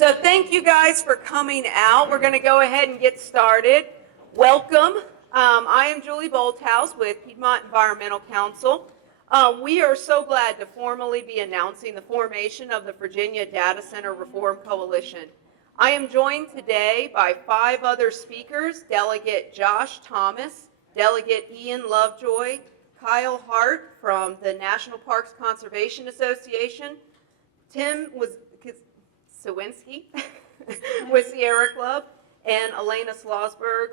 So thank you guys for coming out. We're going to go ahead and get started. Welcome. I am Julie Bolthouse with Piedmont Environmental Council. We are so glad to formally be announcing the formation of the Virginia Data Center Reform Coalition. I am joined today by 5 other speakers: Delegate Josh Thomas, Delegate Ian Lovejoy, Kyle Hart from the National Parks Conservation Association, Tim Cywinski with Sierra Club, and Elena Schlossberg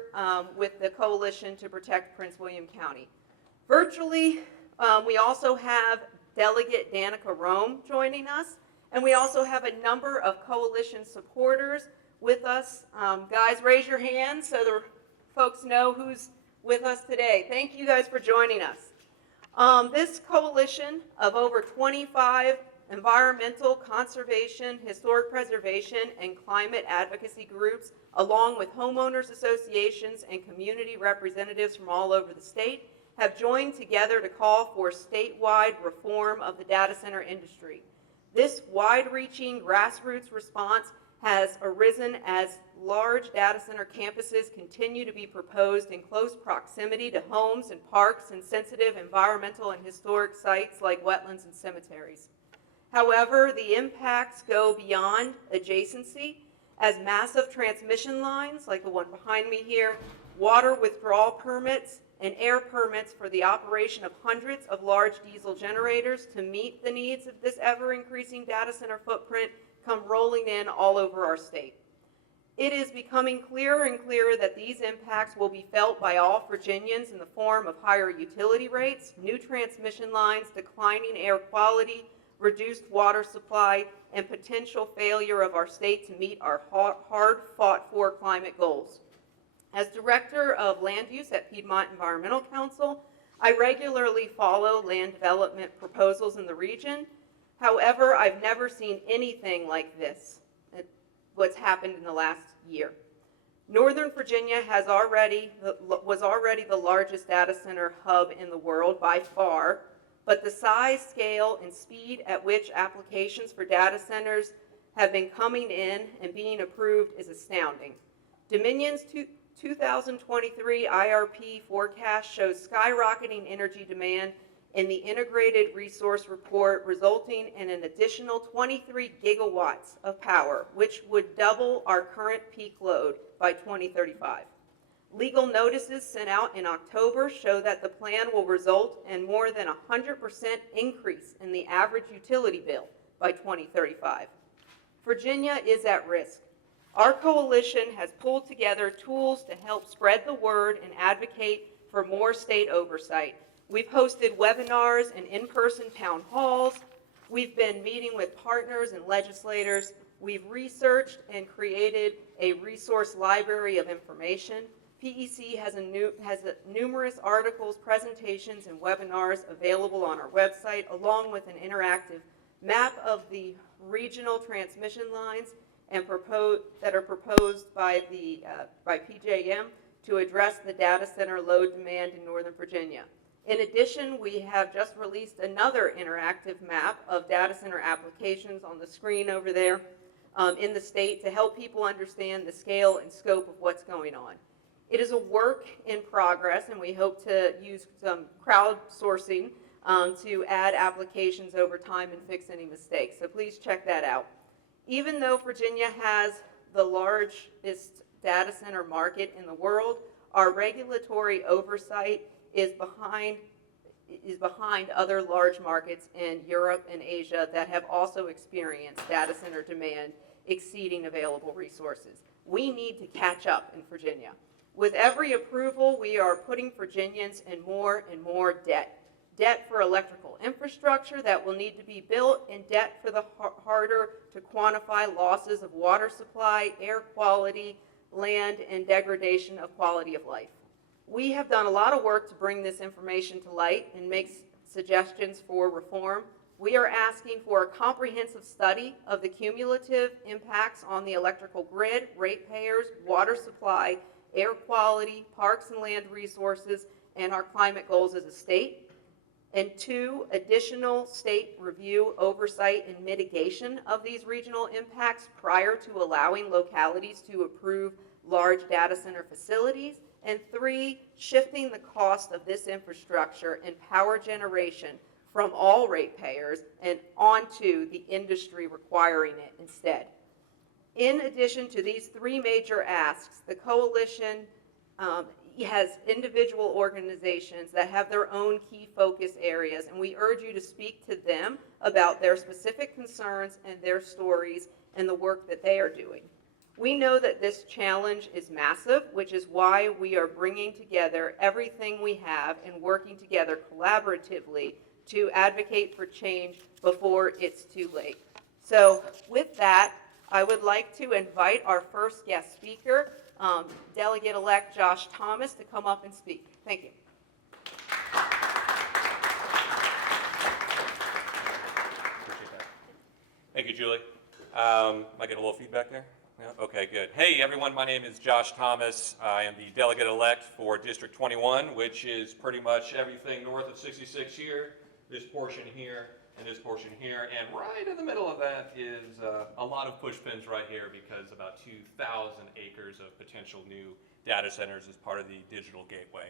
with the Coalition to Protect Prince William County. Virtually, we also have Delegate Danica Roem joining us, and we also have a number of coalition supporters with us. Guys, raise your hands so the folks know who's with us today. Thank you guys for joining us. This coalition of over 25 environmental, conservation, historic preservation, and climate advocacy groups, along with homeowners associations and community representatives from all over the state, have joined together to call for statewide reform of the data center industry. This wide-reaching grassroots response has arisen as large data center campuses continue to be proposed in close proximity to homes and parks and sensitive environmental and historic sites like wetlands and cemeteries. However, the impacts go beyond adjacency, as massive transmission lines, like the one behind me here, water withdrawal permits, and air permits for the operation of hundreds of large diesel generators to meet the needs of this ever-increasing data center footprint come rolling in all over our state. It is becoming clearer and clearer that these impacts will be felt by all Virginians in the form of higher utility rates, new transmission lines, declining air quality, reduced water supply, and potential failure of our state to meet our hard-fought-for climate goals. As Director of Land Use at Piedmont Environmental Council, I regularly follow land development proposals in the region. However, I've never seen anything like this, what's happened in the last year. Northern Virginia was already the largest data center hub in the world by far, but the size, scale, and speed at which applications for data centers have been coming in and being approved is astounding. Dominion's 2023 IRP forecast shows skyrocketing energy demand in the Integrated Resource Report, resulting in an additional 23 gigawatts of power, which would double our current peak load by 2035. Legal notices sent out in October show that the plan will result in more than 100% increase in the average utility bill by 2035. Virginia is at risk. Our coalition has pulled together tools to help spread the word and advocate for more state oversight. We've hosted webinars and in-person town halls. We've been meeting with partners and legislators. We've researched and created a resource library of information. PEC has numerous articles, presentations, and webinars available on our website, along with an interactive map of the regional transmission lines and that are proposed by PJM to address the data center load demand in Northern Virginia. In addition, we have just released another interactive map of data center applications on the screen over there in the state to help people understand the scale and scope of what's going on. It is a work in progress, and we hope to use some crowdsourcing to add applications over time and fix any mistakes. So please check that out. Even though Virginia has the largest data center market in the world, our regulatory oversight is behind other large markets in Europe and Asia that have also experienced data center demand exceeding available resources. We need to catch up in Virginia. With every approval, we are putting Virginians in more and more debt. Debt for electrical infrastructure that will need to be built, and debt for the harder to quantify losses of water supply, air quality, land, and degradation of quality of life. We have done a lot of work to bring this information to light and make suggestions for reform. We are asking for a comprehensive study of the cumulative impacts on the electrical grid, ratepayers, water supply, air quality, parks and land resources, and our climate goals as a state. And 2, additional state review, oversight, and mitigation of these regional impacts prior to allowing localities to approve large data center facilities. And 3, shifting the cost of this infrastructure and power generation from all ratepayers and onto the industry requiring it instead. In addition to these 3 major asks, the coalition has individual organizations that have their own key focus areas, and we urge you to speak to them about their specific concerns and their stories and the work that they are doing. We know that this challenge is massive, which is why we are bringing together everything we have and working together collaboratively to advocate for change before it's too late. So with that, I would like to invite our first guest speaker, Delegate-elect Josh Thomas, to come up and speak. Thank you. Appreciate that. Thank you, Julie. I get a little feedback there? Yeah? Okay, good. Hey, everyone, my name is Josh Thomas. I am the delegate-elect for District 21, which is pretty much everything north of 66 here, this portion here, and this portion here, and right in the middle of that is a lot of push pins right here because about 2,000 acres of potential new data centers is part of the digital gateway.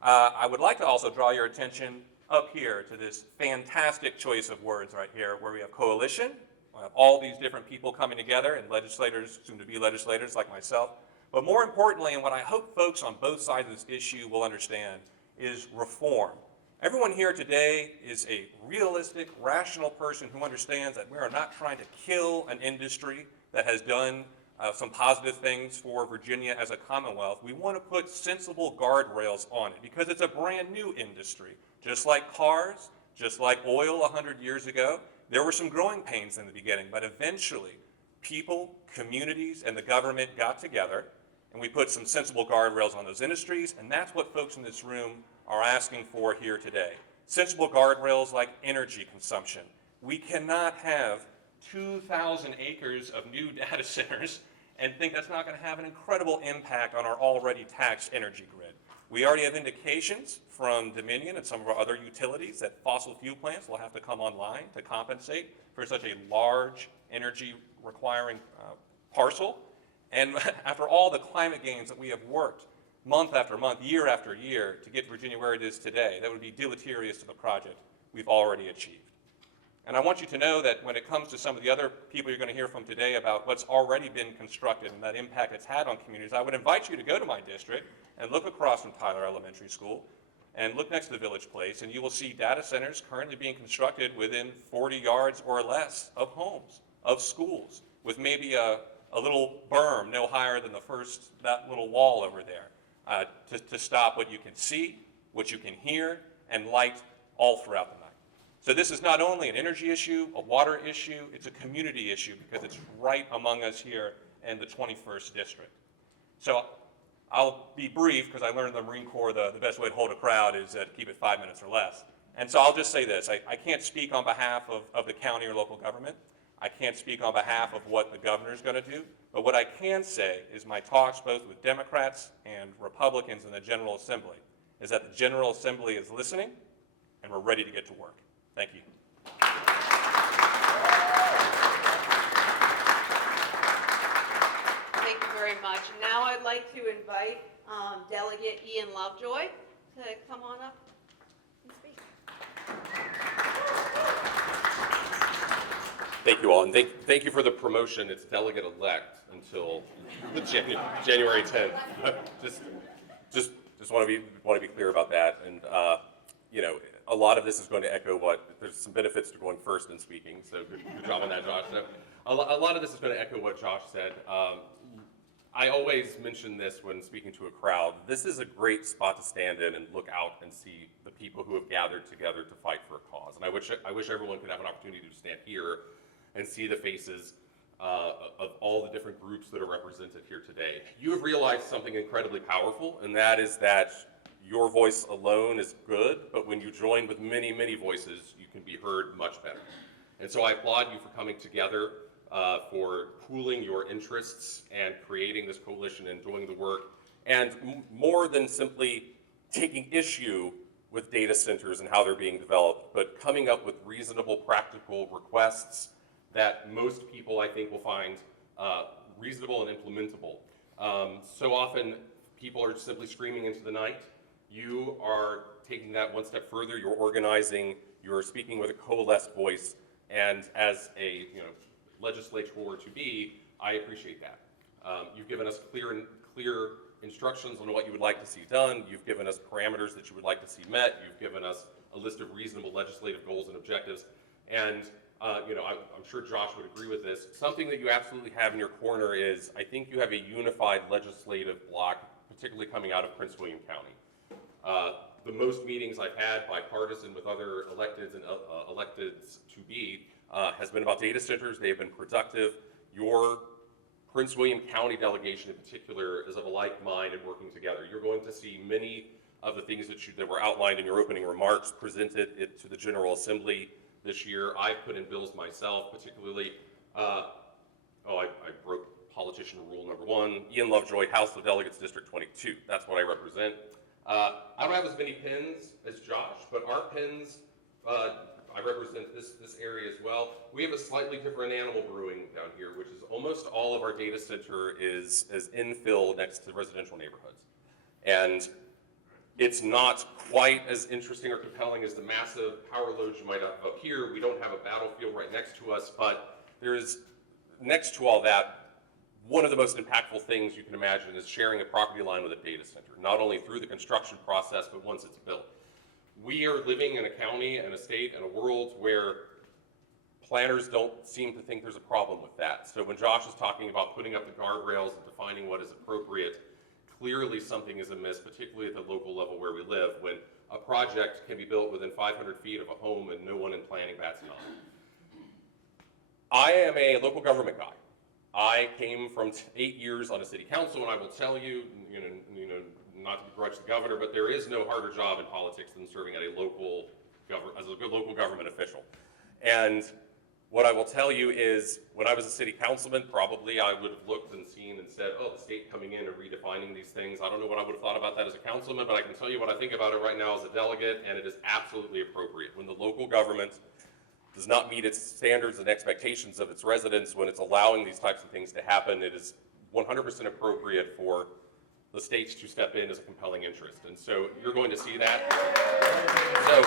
I would like to also draw your attention up here to this fantastic choice of words right here where we have coalition, all these different people coming together, and legislators, soon to be legislators like myself. But more importantly, and what I hope folks on both sides of this issue will understand, is reform. Everyone here today is a realistic, rational person who understands that we are not trying to kill an industry that has done some positive things for Virginia as a Commonwealth. We want to put sensible guardrails on it because it's a brand new industry. Just like cars, just like oil 100 years ago, there were some growing pains in the beginning, but eventually people, communities, and the government got together and we put some sensible guardrails on those industries, and that's what folks in this room are asking for here today. Sensible guardrails like energy consumption. We cannot have 2,000 acres of new data centers and think that's not going to have an incredible impact on our already taxed energy grid. We already have indications from Dominion and some of our other utilities that fossil fuel plants will have to come online to compensate for such a large energy requiring parcel. And after all the climate gains that we have worked month after month, year after year, to get Virginia where it is today, that would be deleterious to the project we've already achieved. And I want you to know that when it comes to some of the other people you're going to hear from today about what's already been constructed and that impact it's had on communities, I would invite you to go to my district and look across from Tyler Elementary School and look next to the Village Place, and you will see data centers currently being constructed within 40 yards or less of homes, of schools, with maybe a little berm no higher than that little wall over there. To stop what you can see, what you can hear, and light all throughout the night. So this is not only an energy issue, a water issue, it's a community issue because it's right among us here in the 21st District. So I'll be brief because I learned in the Marine Corps the best way to hold a crowd is to keep it 5 minutes or less. And so I'll just say this, I can't speak on behalf of the county or local government. I can't speak on behalf of what the governor's going to do, but what I can say is my talks both with Democrats and Republicans in the General Assembly is that the General Assembly is listening and we're ready to get to work. Thank you. Thank you very much. Now I'd like to invite Delegate Ian Lovejoy to come on up and speak. Thank you all, and thank you for the promotion. It's delegate-elect until January 10th. just want to be clear about that. And you know, a lot of this is going to echo there's some benefits to going first and speaking. So good job on that, Josh. So a lot of this is going to echo what Josh said. I always mention this when speaking to a crowd. This is a great spot to stand in and look out and see the people who have gathered together to fight for a cause. And I wish everyone could have an opportunity to stand here and see the faces of all the different groups that are represented here today. You have realized something incredibly powerful, and that is that your voice alone is good, but when you join with many, many voices, you can be heard much better. And so I applaud you for coming together, for pooling your interests and creating this coalition and doing the work, and more than simply taking issue with data centers and how they're being developed, but coming up with reasonable, practical requests that most people, I think, will find reasonable and implementable. So often, people are simply screaming into the night. You are taking that one step further. You're organizing. You're speaking with a coalesced voice. And as a legislator to be, I appreciate that. You've given us clear instructions on what you would like to see done. You've given us parameters that you would like to see met. You've given us a list of reasonable legislative goals and objectives. And I'm sure Josh would agree with this. Something that you absolutely have in your corner is, I think you have a unified legislative bloc, particularly coming out of Prince William County. The most meetings I've had bipartisan with other electeds and electeds to be has been about data centers. They have been productive. Your Prince William County delegation in particular is of a like mind and working together. You're going to see many of the things that were outlined in your opening remarks presented to the General Assembly this year. I've put in bills myself, particularly, I broke politician rule number 1, Ian Lovejoy, House of Delegates, District 22. That's what I represent. I don't have as many pins as Josh, but our pins, I represent this area as well. We have a slightly different animal brewing down here, which is almost all of our data center is infill next to residential neighborhoods. And it's not quite as interesting or compelling as the massive power loads you might have up here. We don't have a battlefield right next to us, but there's, next to all that, one of the most impactful things you can imagine is sharing a property line with a data center, not only through the construction process, but once it's built. We are living in a county and a state and a world where planners don't seem to think there's a problem with that. So when Josh is talking about putting up the guardrails and defining what is appropriate, clearly something is amiss, particularly at the local level where we live, when a project can be built within 500 feet of a home and no one in planning bats an eye. I am a local government guy. I came from 8 years on a city council, and I will tell you, not to begrudge the governor, but there is no harder job in politics than serving at a local government official. And what I will tell you is, when I was a city councilman, probably I would have looked and seen and said, oh, the state coming in and redefining these things. I don't know what I would have thought about that as a councilman, but I can tell you what I think about it right now as a delegate, and it is absolutely appropriate. When the local government does not meet its standards and expectations of its residents, when it's allowing these types of things to happen, it is 100% appropriate for the states to step in as a compelling interest. And so you're going to see that. So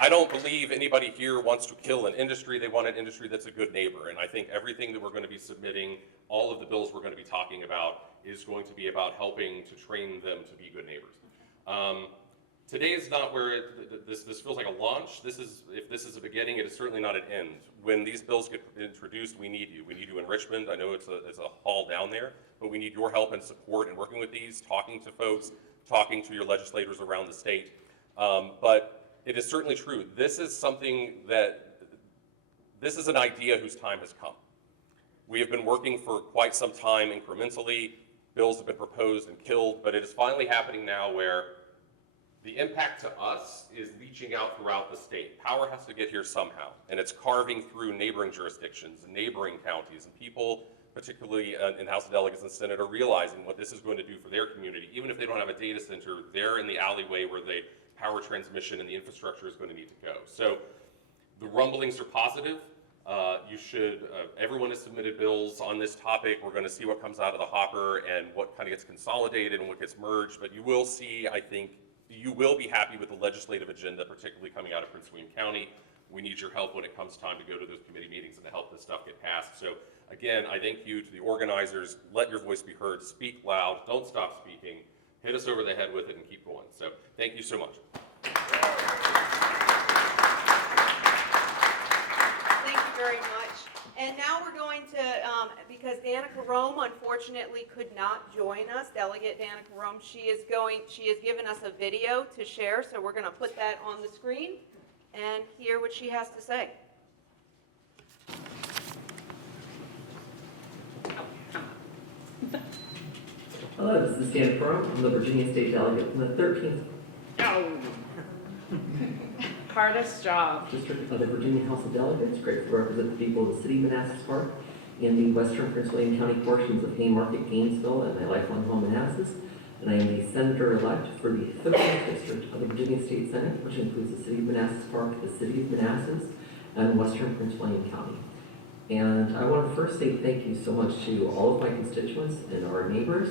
I don't believe anybody here wants to kill an industry. They want an industry that's a good neighbor. And I think everything that we're going to be submitting, all of the bills we're going to be talking about, is going to be about helping to train them to be good neighbors. Today is not where this feels like a launch. If this is a beginning, it is certainly not an end. When these bills get introduced, we need you. We need you in Richmond. I know it's a haul down there, but we need your help and support in working with these, talking to folks, talking to your legislators around the state. But it is certainly true. This is an idea whose time has come. We have been working for quite some time incrementally. Bills have been proposed and killed, but it is finally happening now where the impact to us is reaching out throughout the state. Power has to get here somehow, and it's carving through neighboring jurisdictions and neighboring counties, and people, particularly in the House of Delegates and Senate, are realizing what this is going to do for their community. Even if they don't have a data center, they're in the alleyway where the power transmission and the infrastructure is going to need to go. So the rumblings are positive. Everyone has submitted bills on this topic. We're going to see what comes out of the hopper and what kind of gets consolidated and what gets merged, but you will see, I think, you will be happy with the legislative agenda, particularly coming out of Prince William County. We need your help when it comes time to go to those committee meetings and to help this stuff get passed. So again, I thank you to the organizers. Let your voice be heard. Speak loud. Don't stop speaking. Hit us over the head with it and keep going. So thank you so much. Thank you very much. And now we're going to, because Danica Roem unfortunately could not join us, Delegate Danica Roem, she has given us a video to share, so we're going to put that on the screen and hear what she has to say. Hello, this is Danica Roem. I'm the Virginia State Delegate from the 13th Hardest job. District of the Virginia House of Delegates. Grateful to represent the people of the city of Manassas Park and the western Prince William County portions of Haymarket, Gainesville, and my lifelong home Manassas. and I am the Senator-elect for the 13th District of the Virginia State Senate, which includes the City of Manassas Park, the City of Manassas, and Western Prince William County. And I want to first say thank you so much to all of my constituents and our neighbors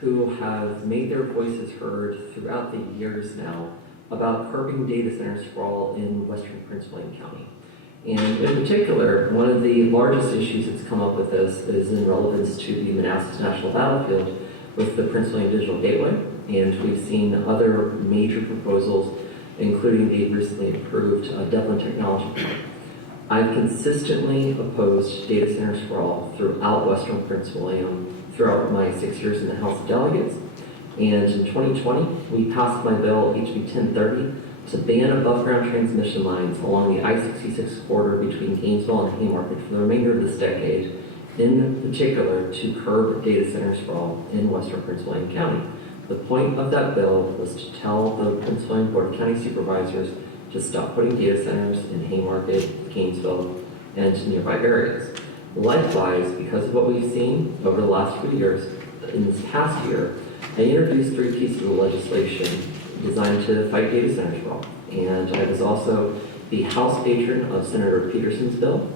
who have made their voices heard throughout the years now about curbing data center sprawl in Western Prince William County. And in particular, one of the largest issues that's come up with this is in relevance to the Manassas National Battlefield with the Prince William Digital Gateway. And we've seen other major proposals, including the recently approved Devlin Technology Park. I've consistently opposed data center sprawl throughout Western Prince William throughout my 6 years in the House of Delegates. And in 2020, we passed my bill, HB 1030, to ban above-ground transmission lines along the I-66 corridor between Gainesville and Haymarket for the remainder of this decade, in particular to curb data center sprawl in Western Prince William County. The point of that bill was to tell the Prince William Board of County Supervisors to stop putting data centers in Haymarket, Gainesville, and nearby areas. Likewise, because of what we've seen over the last few years, in this past year, I introduced 3 pieces of legislation designed to fight data center sprawl. And I was also the House patron of Senator Peterson's bill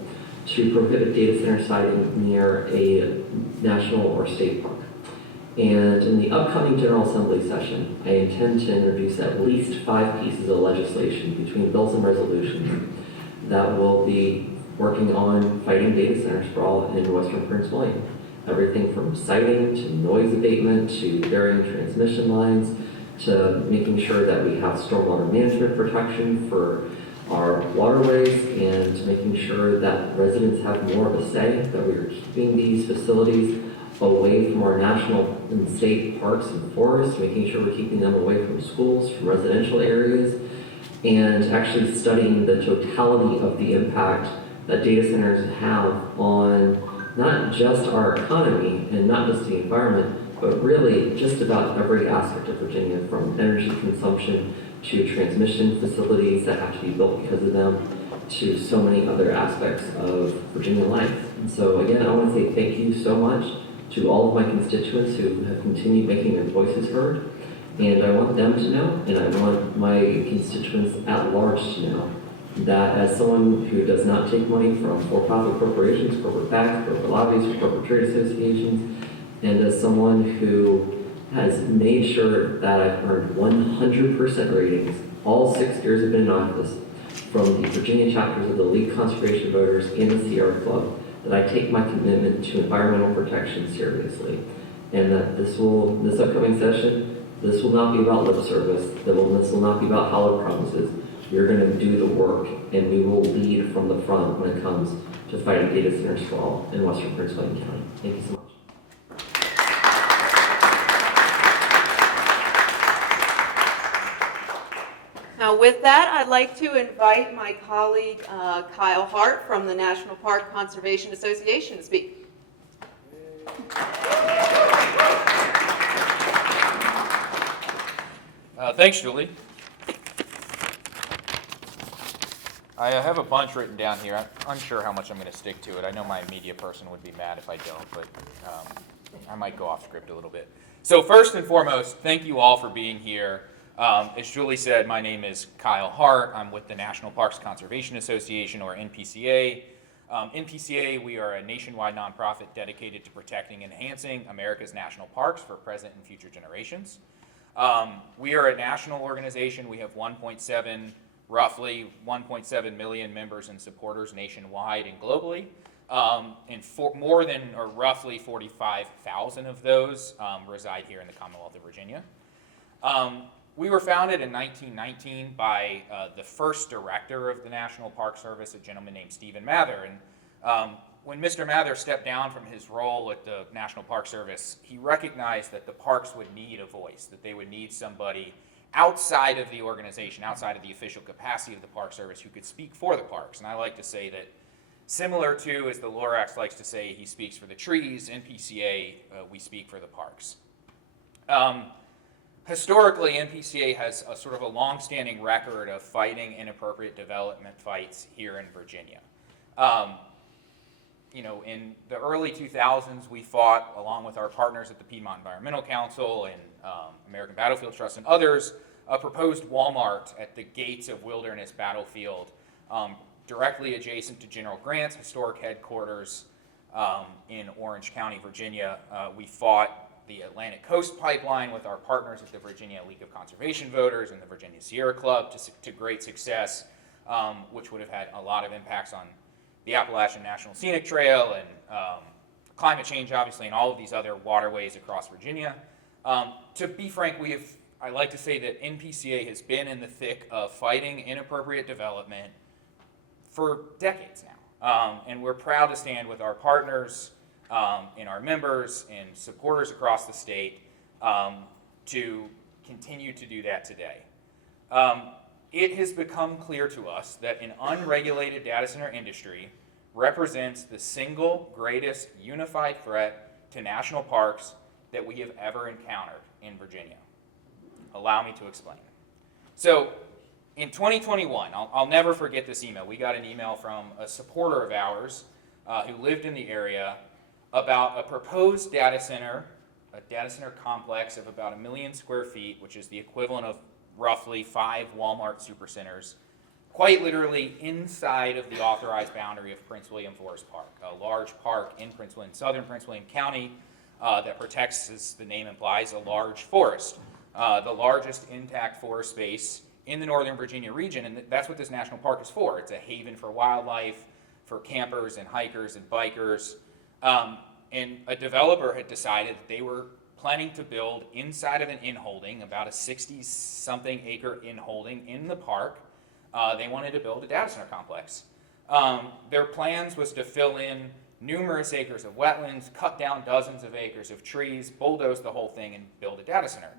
to prohibit data center siting near a national or state park. And in the upcoming General Assembly session, I intend to introduce at least 5 pieces of legislation between bills and resolutions that will be working on fighting data center sprawl in Western Prince William. Everything from siting to noise abatement to burying transmission lines to making sure that we have stormwater management protection for our waterways and making sure that residents have more of a say, that we are keeping these facilities away from our national and state parks and forests, making sure we're keeping them away from schools, from residential areas, and actually studying the totality of the impact that data centers have on not just our economy and not just the environment, but really just about every aspect of Virginia, from energy consumption to transmission facilities that have to be built because of them, to so many other aspects of Virginia life. And so again, I want to say thank you so much to all of my constituents who have continued making their voices heard. And I want them to know, and I want my constituents at large to know, that as someone who does not take money from for-profit corporations, corporate PACs, corporate lobbies, or corporate trade associations, and as someone who has made sure that I've earned 100% ratings all 6 years I've been in office from the Virginia chapters of the League Conservation Voters and the Sierra Club, that I take my commitment to environmental protection seriously. And that this upcoming session, this will not be about lip service, this will not be about hollow promises. We're going to do the work, and we will lead from the front when it comes to fighting data center sprawl in Western Prince William County. Thank you so much. Now with that, I'd like to invite my colleague Kyle Hart from the National Park Conservation Association to speak. Thanks, Julie. I have a bunch written down here. I'm unsure how much I'm going to stick to it. I know my media person would be mad if I don't, but I might go off script a little bit. So first and foremost, thank you all for being here. As Julie said, my name is Kyle Hart. I'm with the National Parks Conservation Association, or NPCA. NPCA, we are a nationwide nonprofit dedicated to protecting and enhancing America's national parks for present and future generations. We are a national organization. We have roughly 1.7 million members and supporters nationwide and globally. And more than, or roughly 45,000 of those reside here in the Commonwealth of Virginia. We were founded in 1919 by the first director of the National Park Service, a gentleman named Stephen Mather. And when Mr. Mather stepped down from his role at the National Park Service, he recognized that the parks would need a voice, that they would need somebody outside of the organization, outside of the official capacity of the Park Service, who could speak for the parks. And I like to say that, similar to, as the Lorax likes to say, he speaks for the trees, NPCA, we speak for the parks. Historically, NPCA has a sort of a long-standing record of fighting inappropriate development fights here in Virginia. in the early 2000s, we fought, along with our partners at the Piedmont Environmental Council and American Battlefield Trust and others, a proposed Walmart at the gates of Wilderness Battlefield, directly adjacent to General Grant's historic headquarters in Orange County, Virginia. We fought the Atlantic Coast Pipeline with our partners at the Virginia League of Conservation Voters and the Virginia Sierra Club to great success, which would have had a lot of impacts on the Appalachian National Scenic Trail and climate change, obviously, and all of these other waterways across Virginia. To be frank, I like to say that NPCA has been in the thick of fighting inappropriate development for decades now. And we're proud to stand with our partners and our members and supporters across the state to continue to do that today. It has become clear to us that an unregulated data center industry represents the single greatest unified threat to national parks that we have ever encountered in Virginia. Allow me to explain. So in 2021, I'll never forget this email. We got an email from a supporter of ours who lived in the area about a proposed data center, a data center complex of about 1 million square feet, which is the equivalent of roughly 5 Walmart supercenters, quite literally inside of the authorized boundary of Prince William Forest Park, a large park in southern Prince William County that protects, as the name implies, a large forest, the largest intact forest space in the Northern Virginia region, and that's what this national park is for. It's a haven for wildlife, for campers and hikers and bikers, and a developer had decided that they were planning to build inside of an in-holding, about a 60-something acre in-holding in the park. They wanted to build a data center complex. Their plans was to fill in numerous acres of wetlands, cut down dozens of acres of trees, bulldoze the whole thing, and build a data center.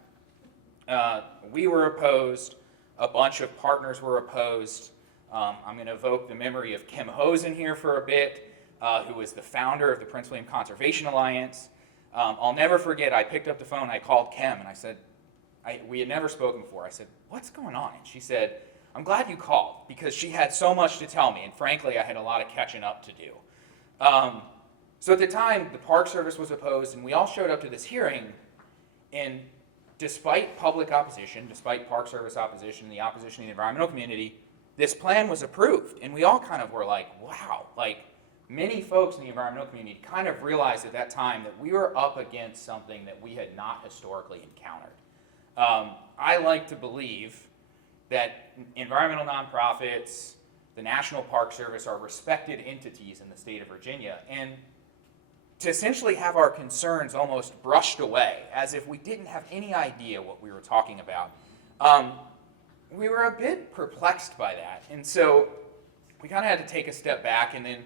We were opposed. A bunch of partners were opposed. I'm going to evoke the memory of Kim Hosen here for a bit, who was the founder of the Prince William Conservation Alliance. I'll never forget, I picked up the phone, I called Kim, and I said, we had never spoken before. I said, what's going on? And she said, I'm glad you called, because she had so much to tell me, and frankly, I had a lot of catching up to do. So at the time, the Park Service was opposed, and we all showed up to this hearing, and despite public opposition, despite Park Service opposition, the opposition in the environmental community, this plan was approved, and we all kind of were like, wow, like, many folks in the environmental community kind of realized at that time that we were up against something that we had not historically encountered. I like to believe that environmental nonprofits, the National Park Service are respected entities in the state of Virginia, and to essentially have our concerns almost brushed away as if we didn't have any idea what we were talking about, we were a bit perplexed by that. And so we kind of had to take a step back, and then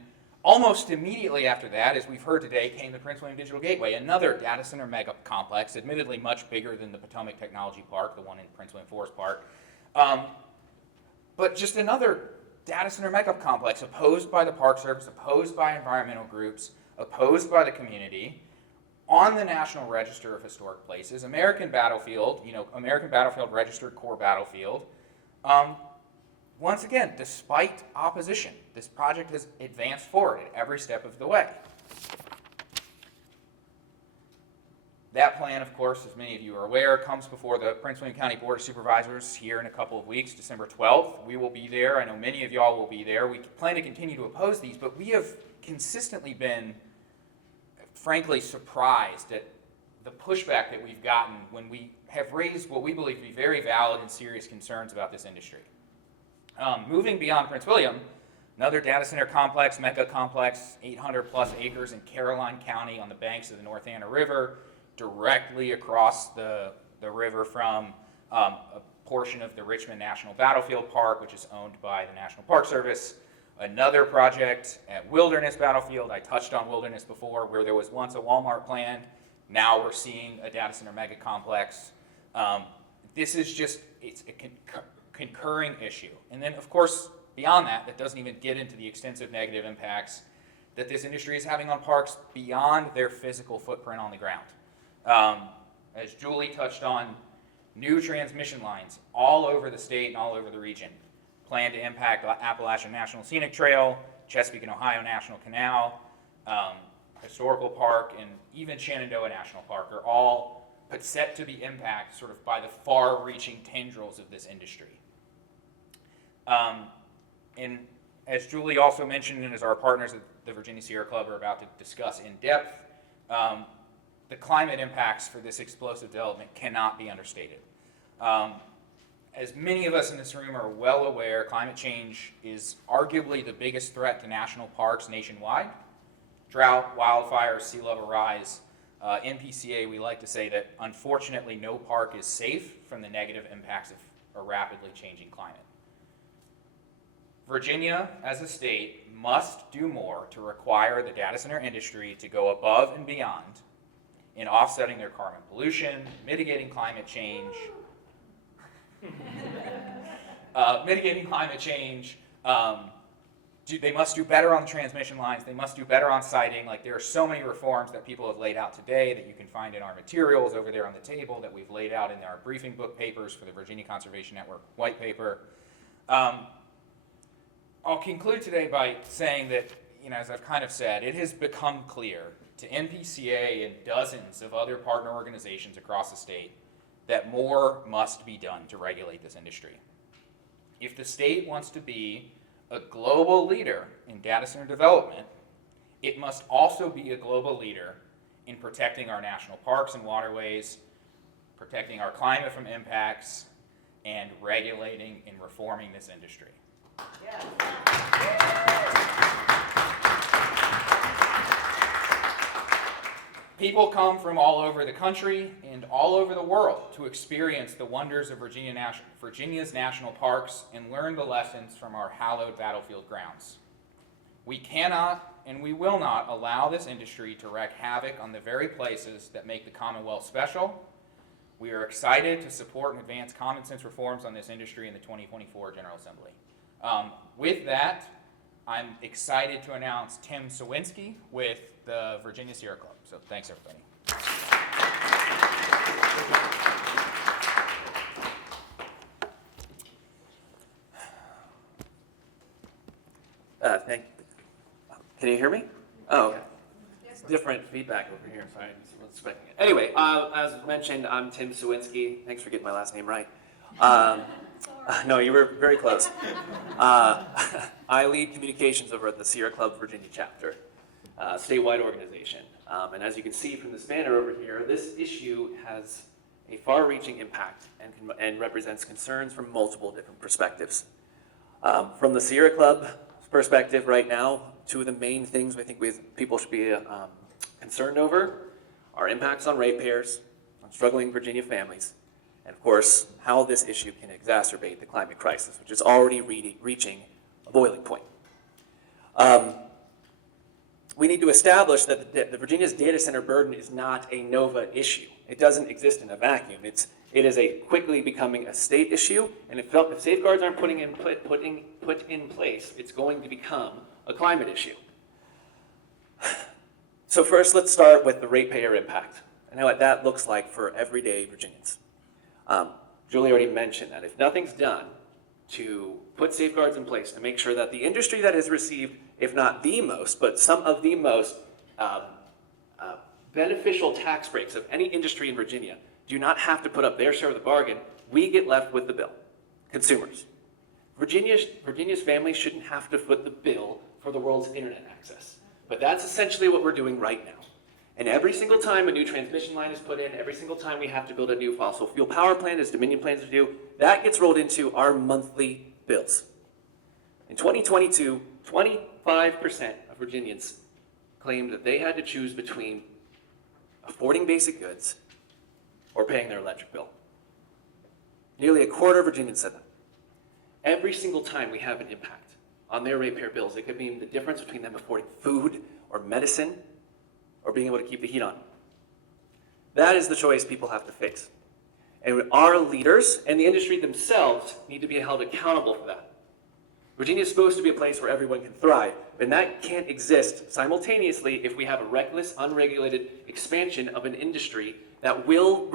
almost immediately after that, as we've heard today, came the Prince William Digital Gateway, another data center mega complex, admittedly much bigger than the Potomac Technology Park, the one in Prince William Forest Park, but just another data center mega complex opposed by the Park Service, opposed by environmental groups, opposed by the community, on the National Register of Historic Places, American Battlefield, American Battlefield Registered Core Battlefield. Once again, despite opposition, this project has advanced forward at every step of the way. That plan, of course, as many of you are aware, comes before the Prince William County Board of Supervisors here in a couple of weeks, December 12th. We will be there. I know many of y'all will be there. We plan to continue to oppose these, but we have consistently been, frankly, surprised at the pushback that we've gotten when we have raised what we believe to be very valid and serious concerns about this industry. Moving beyond Prince William, another data center complex, mega complex, 800 plus acres in Caroline County on the banks of the North Anna River, directly across the river from a portion of the Richmond National Battlefield Park, which is owned by the National Park Service. Another project at Wilderness Battlefield. I touched on Wilderness before, where there was once a Walmart planned. Now we're seeing a data center mega complex. This is just, it's a concurring issue. And then, of course, beyond that, that doesn't even get into the extensive negative impacts that this industry is having on parks beyond their physical footprint on the ground. As Julie touched on, new transmission lines all over the state and all over the region plan to impact Appalachian National Scenic Trail, Chesapeake and Ohio National Canal, Historical Park, and even Shenandoah National Park are all set to be impacted sort of by the far-reaching tendrils of this industry. And as Julie also mentioned, and as our partners at the Virginia Sierra Club are about to discuss in depth, the climate impacts for this explosive development cannot be understated. As many of us in this room are well aware, climate change is arguably the biggest threat to national parks nationwide. Drought, wildfires, sea level rise. NPCA, we like to say that unfortunately no park is safe from the negative impacts of a rapidly changing climate. Virginia, as a state, must do more to require the data center industry to go above and beyond in offsetting their carbon pollution, mitigating climate change, they must do better on the transmission lines. They must do better on siting. Like, there are so many reforms that people have laid out today that you can find in our materials over there on the table that we've laid out in our briefing book papers for the Virginia Conservation Network white paper. I'll conclude today by saying that, as I've kind of said, it has become clear to NPCA and dozens of other partner organizations across the state that more must be done to regulate this industry. If the state wants to be a global leader in data center development, it must also be a global leader in protecting our national parks and waterways, protecting our climate from impacts, and regulating and reforming this industry. Yes. People come from all over the country and all over the world to experience the wonders of Virginia's national parks and learn the lessons from our hallowed battlefield grounds. We cannot and we will not allow this industry to wreak havoc on the very places that make the Commonwealth special. We are excited to support and advance common sense reforms on this industry in the 2024 General Assembly. With that, I'm excited to announce Tim Cywinski with the Virginia Sierra Club. So thanks, everybody. Can you hear me? Oh, okay. Different feedback over here. Sorry, I wasn't expecting it. Anyway, as mentioned, I'm Tim Cywinski. Thanks for getting my last name right. No, you were very close. I lead communications over at the Sierra Club Virginia chapter, statewide organization. And as you can see from this banner over here, this issue has a far-reaching impact and represents concerns from multiple different perspectives. From the Sierra Club perspective right now, two of the main things we think people should be concerned over are impacts on ratepayers, on struggling Virginia families, and of course, how this issue can exacerbate the climate crisis, which is already reaching a boiling point. We need to establish that the Virginia's data center burden is not a NOVA issue. It doesn't exist in a vacuum. It is a quickly becoming a state issue, and if safeguards aren't put in place, it's going to become a climate issue. So first, let's start with the ratepayer impact and what that looks like for everyday Virginians. Julie already mentioned that if nothing's done to put safeguards in place to make sure that the industry that has received, if not the most, but some of the most beneficial tax breaks of any industry in Virginia do not have to put up their share of the bargain, we get left with the bill, consumers. Virginia's families shouldn't have to foot the bill for the world's internet access. But that's essentially what we're doing right now. And every single time a new transmission line is put in, every single time we have to build a new fossil fuel power plant, as Dominion plans to do, that gets rolled into our monthly bills. In 2022, 25% of Virginians claimed that they had to choose between affording basic goods or paying their electric bill. Nearly a quarter of Virginians said that. Every single time we have an impact on their ratepayer bills, it could mean the difference between them affording food or medicine or being able to keep the heat on. That is the choice people have to face. And our leaders and the industry themselves need to be held accountable for that. Virginia is supposed to be a place where everyone can thrive, and that can't exist simultaneously if we have a reckless, unregulated expansion of an industry that will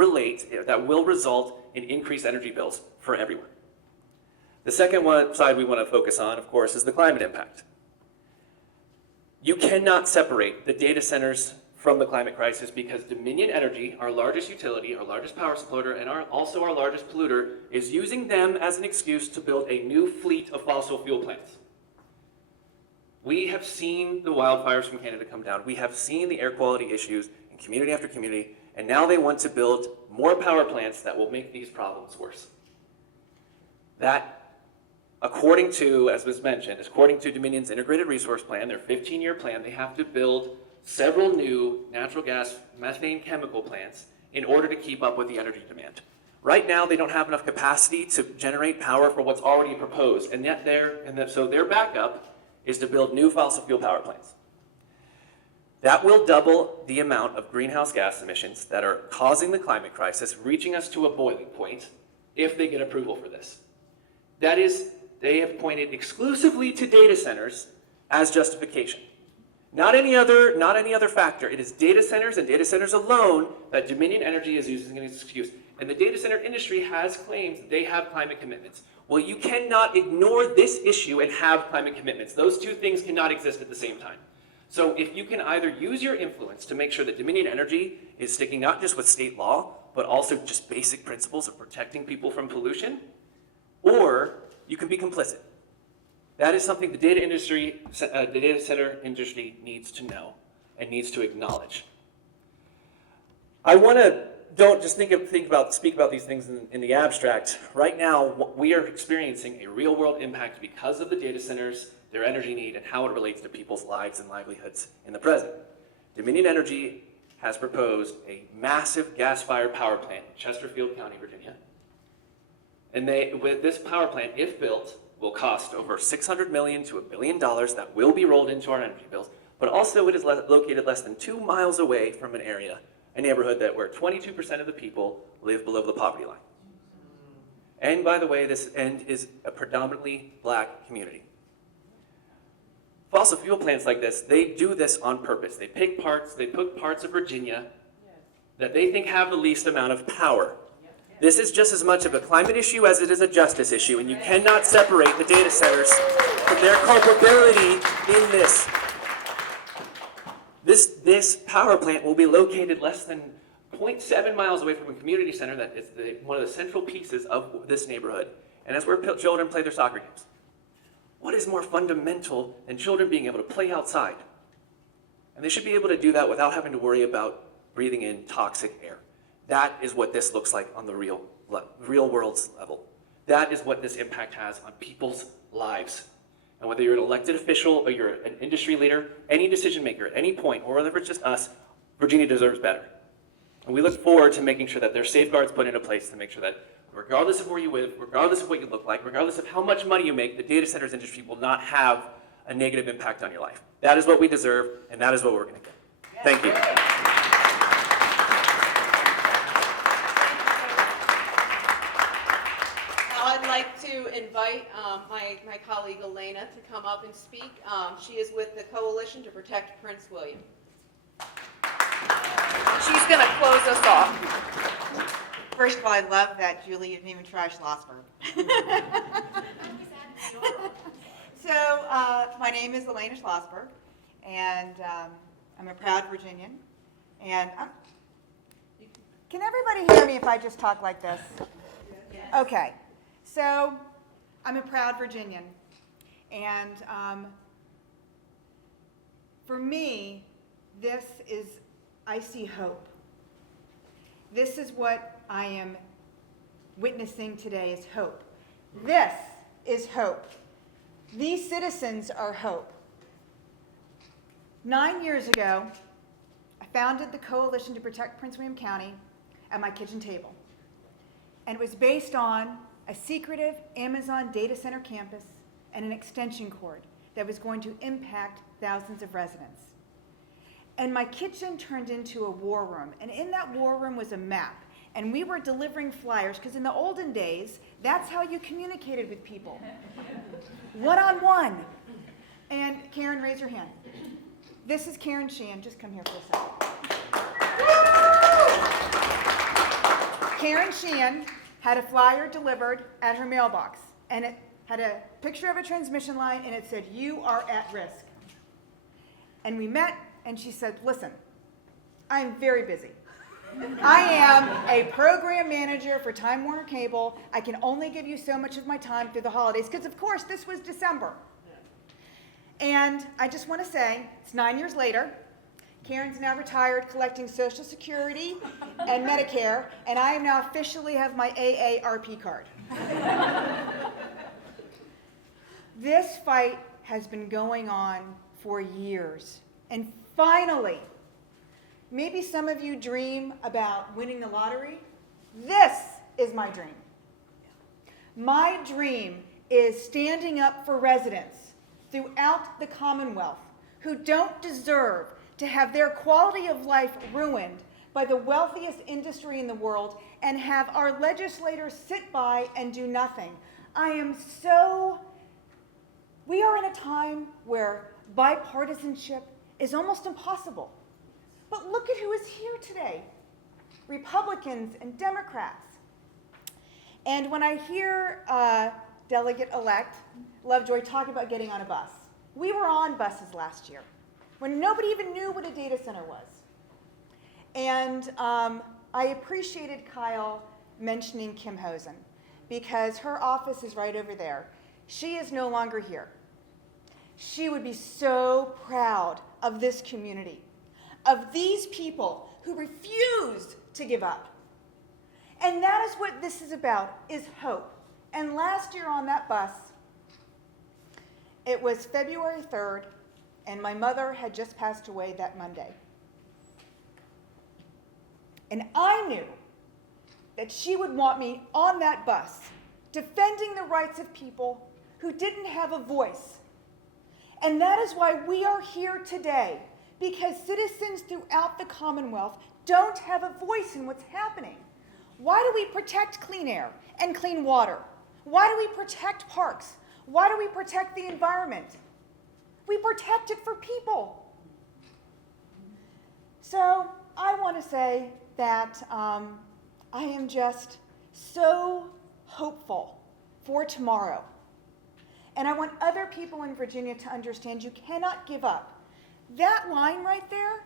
result in increased energy bills for everyone. The second side we want to focus on, of course, is the climate impact. You cannot separate the data centers from the climate crisis because Dominion Energy, our largest utility, our largest power supplier, and also our largest polluter, is using them as an excuse to build a new fleet of fossil fuel plants. We have seen the wildfires from Canada come down. We have seen the air quality issues in community after community, and now they want to build more power plants that will make these problems worse. That, according to, as was mentioned, according to Dominion's Integrated Resource Plan, their 15-year plan, they have to build several new natural gas methane chemical plants in order to keep up with the energy demand. Right now, they don't have enough capacity to generate power for what's already proposed, and yet so their backup is to build new fossil fuel power plants. That will double the amount of greenhouse gas emissions that are causing the climate crisis, reaching us to a boiling point if they get approval for this. That is, they have pointed exclusively to data centers as justification. Not any other factor. It is data centers and data centers alone that Dominion Energy is using as an excuse. And the data center industry has claims that they have climate commitments. Well, you cannot ignore this issue and have climate commitments. Those two things cannot exist at the same time. So if you can either use your influence to make sure that Dominion Energy is sticking not just with state law, but also just basic principles of protecting people from pollution, or you can be complicit. That is something the data center industry needs to know and needs to acknowledge. I want to don't just speak about these things in the abstract. Right now, we are experiencing a real-world impact because of the data centers, their energy need, and how it relates to people's lives and livelihoods in the present. Dominion Energy has proposed a massive gas-fired power plant in Chesterfield County, Virginia. And with this power plant, if built, will cost over $600 million to $1 billion that will be rolled into our energy bills, but also it is located less than 2 miles away from an area, a neighborhood where 22% of the people live below the poverty line. And by the way, this end is a predominantly black community. Fossil fuel plants like this, they do this on purpose. They pick parts of Virginia that they think have the least amount of power. This is just as much of a climate issue as it is a justice issue, and you cannot separate the data centers from their culpability in this. This power plant will be located less than 0.7 miles away from a community center that is one of the central pieces of this neighborhood, and that's where children play their soccer games. What is more fundamental than children being able to play outside? And they should be able to do that without having to worry about breathing in toxic air. That is what this looks like on the real world's level. That is what this impact has on people's lives. And whether you're an elected official or you're an industry leader, any decision maker at any point, or whether it's just us, Virginia deserves better. And we look forward to making sure that there are safeguards put into place to make sure that regardless of where you live, regardless of what you look like, regardless of how much money you make, the data centers industry will not have a negative impact on your life. That is what we deserve, and that is what we're going to get. Thank you. I'd like to invite my colleague Elena to come up and speak. She is with the Coalition to Protect Prince William. She's going to close us off. First of all, I love that Julie didn't even try Schlossberg. So, my name is Elena Schlossberg, and I'm a proud Virginian. And can everybody hear me if I just talk like this? Okay. So, I'm a proud Virginian, and for me, I see hope. This is what I am witnessing today is hope. This is hope. These citizens are hope. 9 years ago, I founded the Coalition to Protect Prince William County at my kitchen table. And it was based on a secretive Amazon data center campus and an extension cord that was going to impact thousands of residents. And my kitchen turned into a war room. And in that war room was a map. And we were delivering flyers, because in the olden days, that's how you communicated with people. One-on-one. And Karen, raise your hand. This is Karen Sheehan. Just come here for a second. Karen Sheehan had a flyer delivered at her mailbox. And it had a picture of a transmission line, and it said, "You are at risk." And we met, and she said, listen, I'm very busy. I am a program manager for Time Warner Cable. I can only give you so much of my time through the holidays, because of course this was December. And I just want to say, it's 9 years later. Karen's now retired, collecting Social Security and Medicare, and I now officially have my AARP card. This fight has been going on for years, and finally, maybe some of you dream about winning the lottery. This is my dream. My dream is standing up for residents throughout the Commonwealth who don't deserve to have their quality of life ruined by the wealthiest industry in the world and have our legislators sit by and do nothing. We are in a time where bipartisanship is almost impossible. But look at who is here today, Republicans and Democrats. And when I hear delegate-elect Lovejoy talk about getting on a bus, we were on buses last year when nobody even knew what a data center was. And I appreciated Kyle mentioning Kim Hosen, because her office is right over there. She is no longer here. She would be so proud of this community, of these people who refused to give up. And that is what this is about, is hope. And last year on that bus, it was February 3rd, and my mother had just passed away that Monday. And I knew that she would want me on that bus, defending the rights of people who didn't have a voice. And that is why we are here today, because citizens throughout the Commonwealth don't have a voice in what's happening. Why do we protect clean air and clean water? Why do we protect parks? Why do we protect the environment? We protect it for people. So I want to say that I am just so hopeful for tomorrow. And I want other people in Virginia to understand you cannot give up. That line right there,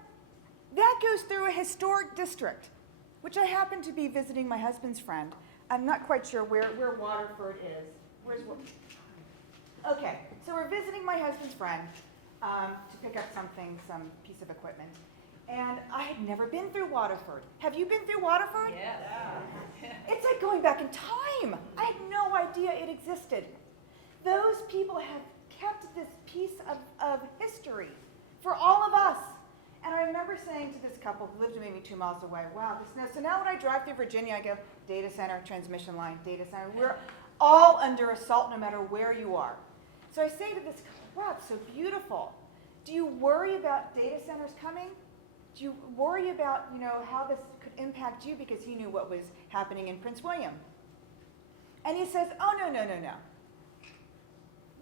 that goes through a historic district, which I happen to be visiting my husband's friend. I'm not quite sure where Waterford is. Okay, so we're visiting my husband's friend to pick up some piece of equipment. And I had never been through Waterford. Have you been through Waterford? Yes. It's like going back in time. I had no idea it existed. Those people have kept this piece of history for all of us. And I remember saying to this couple who lived maybe 2 miles away, wow, so now when I drive through Virginia, I go, data center, transmission line, data center. We're all under assault no matter where you are. So I say to this couple, wow, it's so beautiful. Do you worry about data centers coming? Do you worry about, how this could impact you? Because he knew what was happening in Prince William. And he says, oh, no.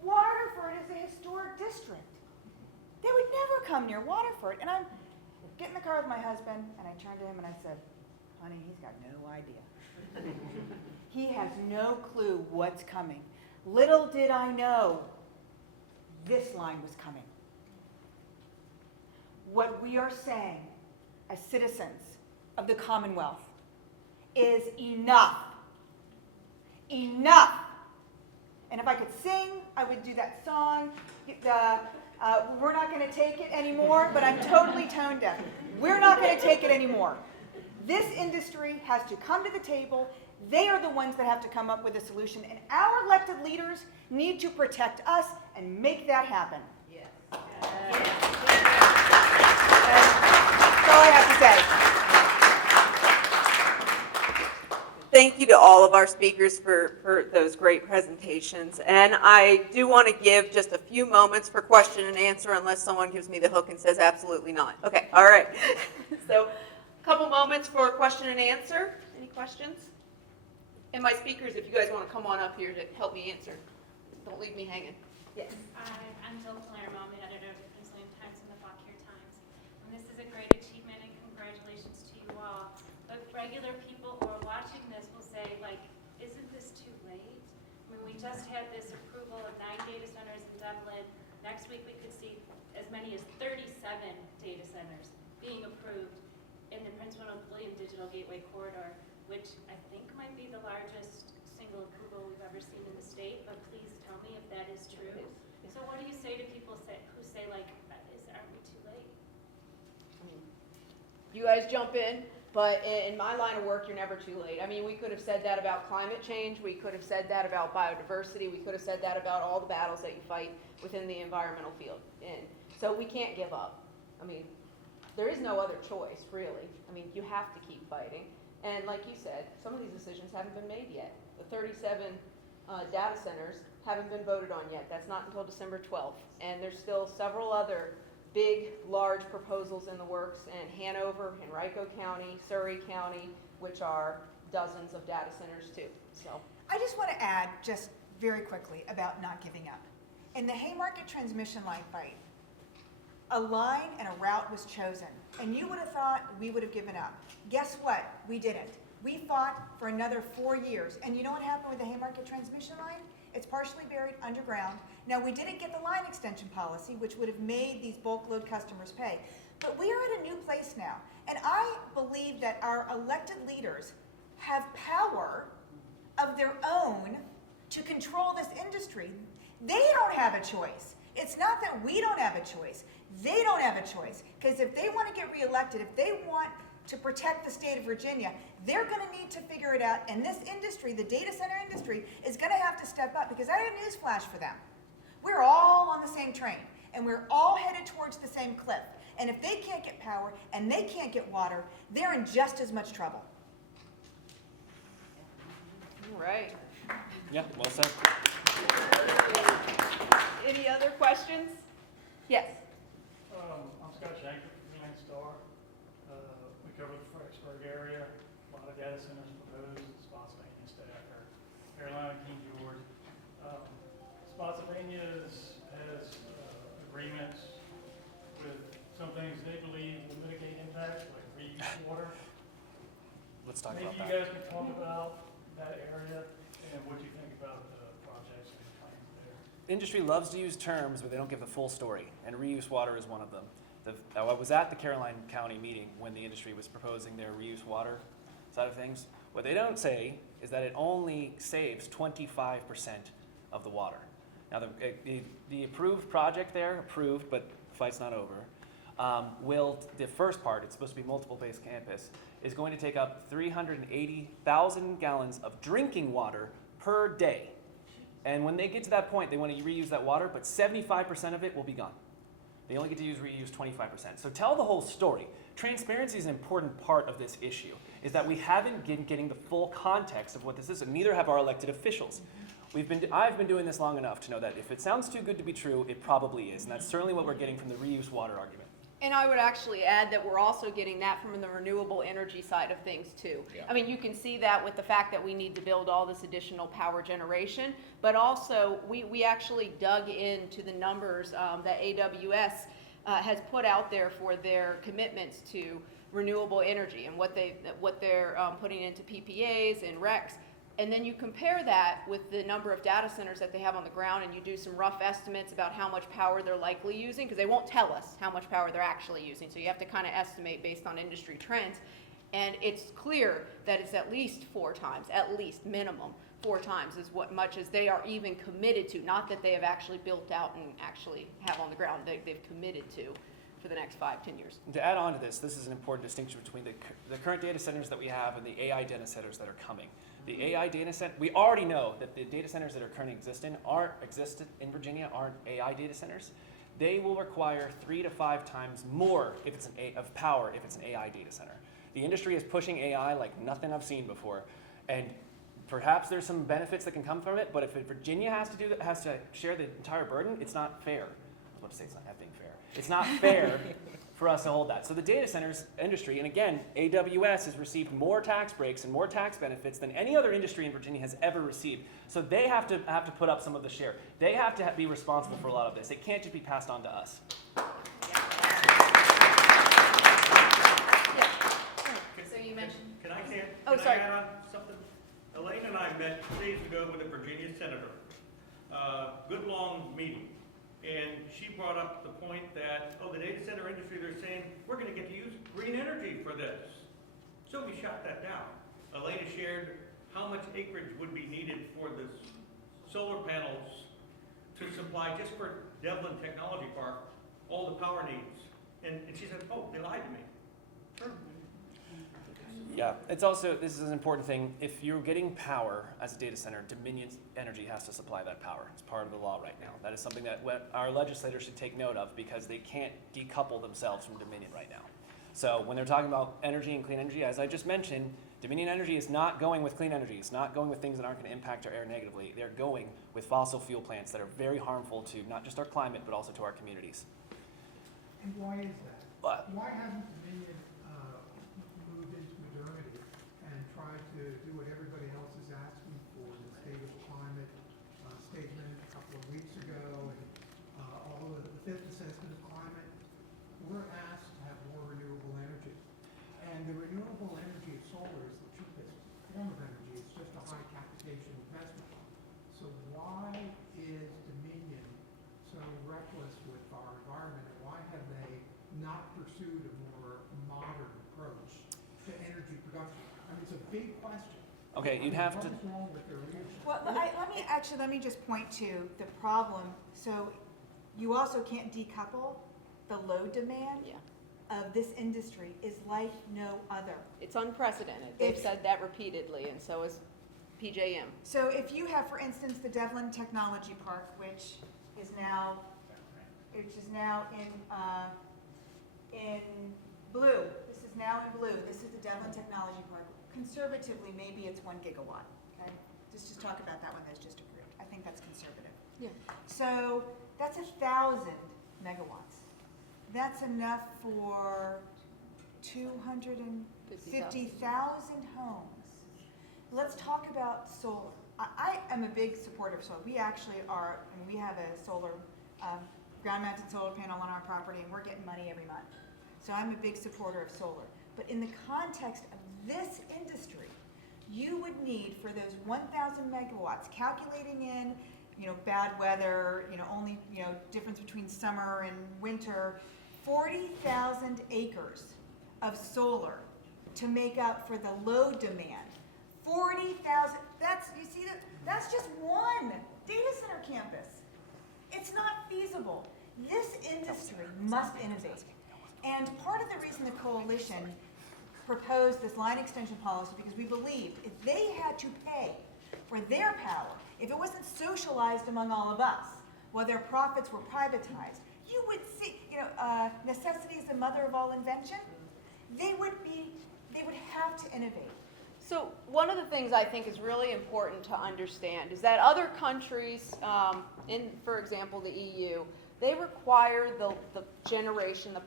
Waterford is a historic district. They would never come near Waterford. And I get in the car with my husband, and I turned to him and I said, honey, he's got no idea. He has no clue what's coming. Little did I know this line was coming. What we are saying as citizens of the Commonwealth is enough. Enough. And if I could sing, I would do that song. We're not going to take it anymore, but I'm totally tone deaf. We're not going to take it anymore. This industry has to come to the table. They are the ones that have to come up with a solution, and our elected leaders need to protect us and make that happen. Yes. That's all I have to say. Thank you to all of our speakers for those great presentations. And I do want to give just a few moments for question and answer unless someone gives me the hook and says absolutely not. Okay, all right. So a couple moments for question and answer. Any questions? And my speakers, if you guys want to come on up here to help me answer. Don't leave me hanging. Yes. Hi, I'm Jill Palermo. I'm the editor of the Prince William Times and the Fauquier Times. And this is a great achievement, and congratulations to you all. But regular people who are watching this will say, isn't this too late? I mean, we just had this approval of 9 data centers in Dublin. Next week we could see as many as 37 being approved in the Prince William Digital Gateway Corridor, which I think might be the largest single approval we've ever seen in the state, but please tell me if that is true. So what do you say to people who say like, aren't we too late? You guys jump in, but in my line of work, you're never too late. I mean, we could have said that about climate change, we could have said that about biodiversity, we could have said that about all the battles that you fight within the environmental field. And so we can't give up. I mean, there is no other choice, really. I mean, you have to keep fighting. And like you said, some of these decisions haven't been made yet. The 37 data centers haven't been voted on yet. That's not until December 12th. And there's still several other big, large proposals in the works in Hanover, Henrico County, Surrey County, which are dozens of data centers too. So I just want to add, just very quickly, about not giving up. In the Haymarket transmission line fight, a line and a route was chosen, and you would have thought we would have given up. Guess what? We didn't. We fought for another 4 years, and you know what happened with the Haymarket transmission line? It's partially buried underground. Now, we didn't get the line extension policy, which would have made these bulk load customers pay. But we are at a new place now, and I believe that our elected leaders have power of their own to control this industry. They don't have a choice. It's not that we don't have a choice. They don't have a choice. Because if they want to get reelected, if they want to protect the state of Virginia, they're going to need to figure it out. And this industry, the data center industry, is going to have to step up, because I have a news flash for them. We're all on the same train, and we're all headed towards the same cliff. And if they can't get power and they can't get water, they're in just as much trouble. all right. Yeah, well said. Any other questions? Yes. I'm Scott Shanker from Greenland Star. We cover the Fredericksburg area. A lot of data centers proposed, Spotsylvania, Stafford, Carolina, King George. Spotsylvania has agreements with some things they believe will mitigate impacts, like reuse water. Let's talk Maybe about you that. guys can talk about that area and what you think about the projects and plans there. Industry loves to use terms, but they don't give the full story, and reuse water is one of them. I was at the Caroline County meeting when the industry was proposing their reuse water side of things. What they don't say is that it only saves 25% of the water. Now, the approved project there, approved, but the fight's not over, the first part, it's supposed to be multiple-based campus, is going to take up 380,000 gallons of drinking water per day. And when they get to that point, they want to reuse that water, but 75% of it will be gone. They only get to reuse 25%. So tell the whole story. Transparency is an important part of this issue, is that we haven't been getting the full context of what this is, and neither have our elected officials. I've been doing this long enough to know that if it sounds too good to be true, it probably is, and that's certainly what we're getting from the reuse water argument. And I would actually add that we're also getting that from the renewable energy side of things too. Yeah. I mean, you can see that with the fact that we need to build all this additional power generation, but also we actually dug into the numbers that AWS has put out there for their commitments to renewable energy and what they're putting into PPAs and RECs. And then you compare that with the number of data centers that they have on the ground, and you do some rough estimates about how much power they're likely using, because they won't tell us how much power they're actually using. So you have to kind of estimate based on industry trends. And it's clear that it's at least 4 times, at least minimum 4 times as much as they are even committed to. Not that they have actually built out and actually have on the ground, they've committed to for the next 5-10 years. And to add on to this is an important distinction between the current data centers that we have and the AI data centers that are coming. The AI data center, we already know that the data centers that are currently existent in Virginia aren't AI data centers. They will require 3 to 5 times more if it's of power if it's an AI data center. The industry is pushing AI like nothing I've seen before, and perhaps there's some benefits that can come from it. But if Virginia has to share the entire burden, it's not fair. I was about to say it's not effing fair. It's not fair for us to hold that. So the data centers industry, and again, AWS has received more tax breaks and more tax benefits than any other industry in Virginia has ever received. So they have to put up some of the share. They have to be responsible for a lot of this. It can't just be passed on to us. So you mentioned. Can I Oh, sorry. add on something? Elena and I met 2 days ago with a Virginia senator. Good long meeting. And she brought up the point that, oh, the data center industry, they're saying, we're gonna get to use green energy for this. So we shot that down. Elena shared how much acreage would be needed for the solar panels to supply, just for Devlin Technology Park, all the power needs. And she said, oh, they lied to me. Sure. Yeah, it's also, this is an important thing. If you're getting power as a data center, Dominion Energy has to supply that power. It's part of the law right now. That is something that our legislators should take note of because they can't decouple themselves from Dominion right now. So when they're talking about energy and clean energy, as I just mentioned, Dominion Energy is not going with clean energy. It's not going with things that aren't going to impact our air negatively. They're going with fossil fuel plants that are very harmful to not just our climate, but also to our communities. And why is that? But Why hasn't Dominion moved into modernity and tried to do what everybody else is asking for, the state of climate statement a couple of weeks ago, and all of the fifth assessment of climate? We're asked to have more renewable energy. And the renewable energy of solar is the cheapest form of energy. It's just a high capitation investment. So why is Dominion so reckless with our environment, and why have they not pursued a more modern approach to energy production? I mean, it's a big question. okay, you'd have to. What's wrong with their leadership? Well, let me just point to the problem. So you also can't decouple the load demand of this industry is like no other. It's unprecedented. They've It's- said that repeatedly, and so is PJM. So if you have, for instance, the Devlin Technology Park, which is now in blue. This is now in blue. This is the Devlin Technology Park. Conservatively, maybe it's 1 gigawatt. Okay, just talk about that one that's just approved. I think that's conservative. Yeah. So that's 1,000 megawatts. That's enough for 250,000 homes. Let's talk about solar. I am a big supporter of solar. We actually are, we have a solar, ground-mounted solar panel on our property, and we're getting money every month. So I'm a big supporter of solar. But in the context of this industry, you would need for those 1,000 megawatts, calculating in, bad weather, only, difference between summer and winter, 40,000 acres of solar to make up for the load demand. 40,000, that's just one data center campus. It's not feasible. This industry must innovate. And part of the reason the coalition proposed this line extension policy, because we believed if they had to pay for their power, if it wasn't socialized among all of us, while their profits were privatized, you would see, necessity is the mother of all invention. They would have to innovate. So one of the things I think is really important to understand is that other countries, for example, the EU, they require the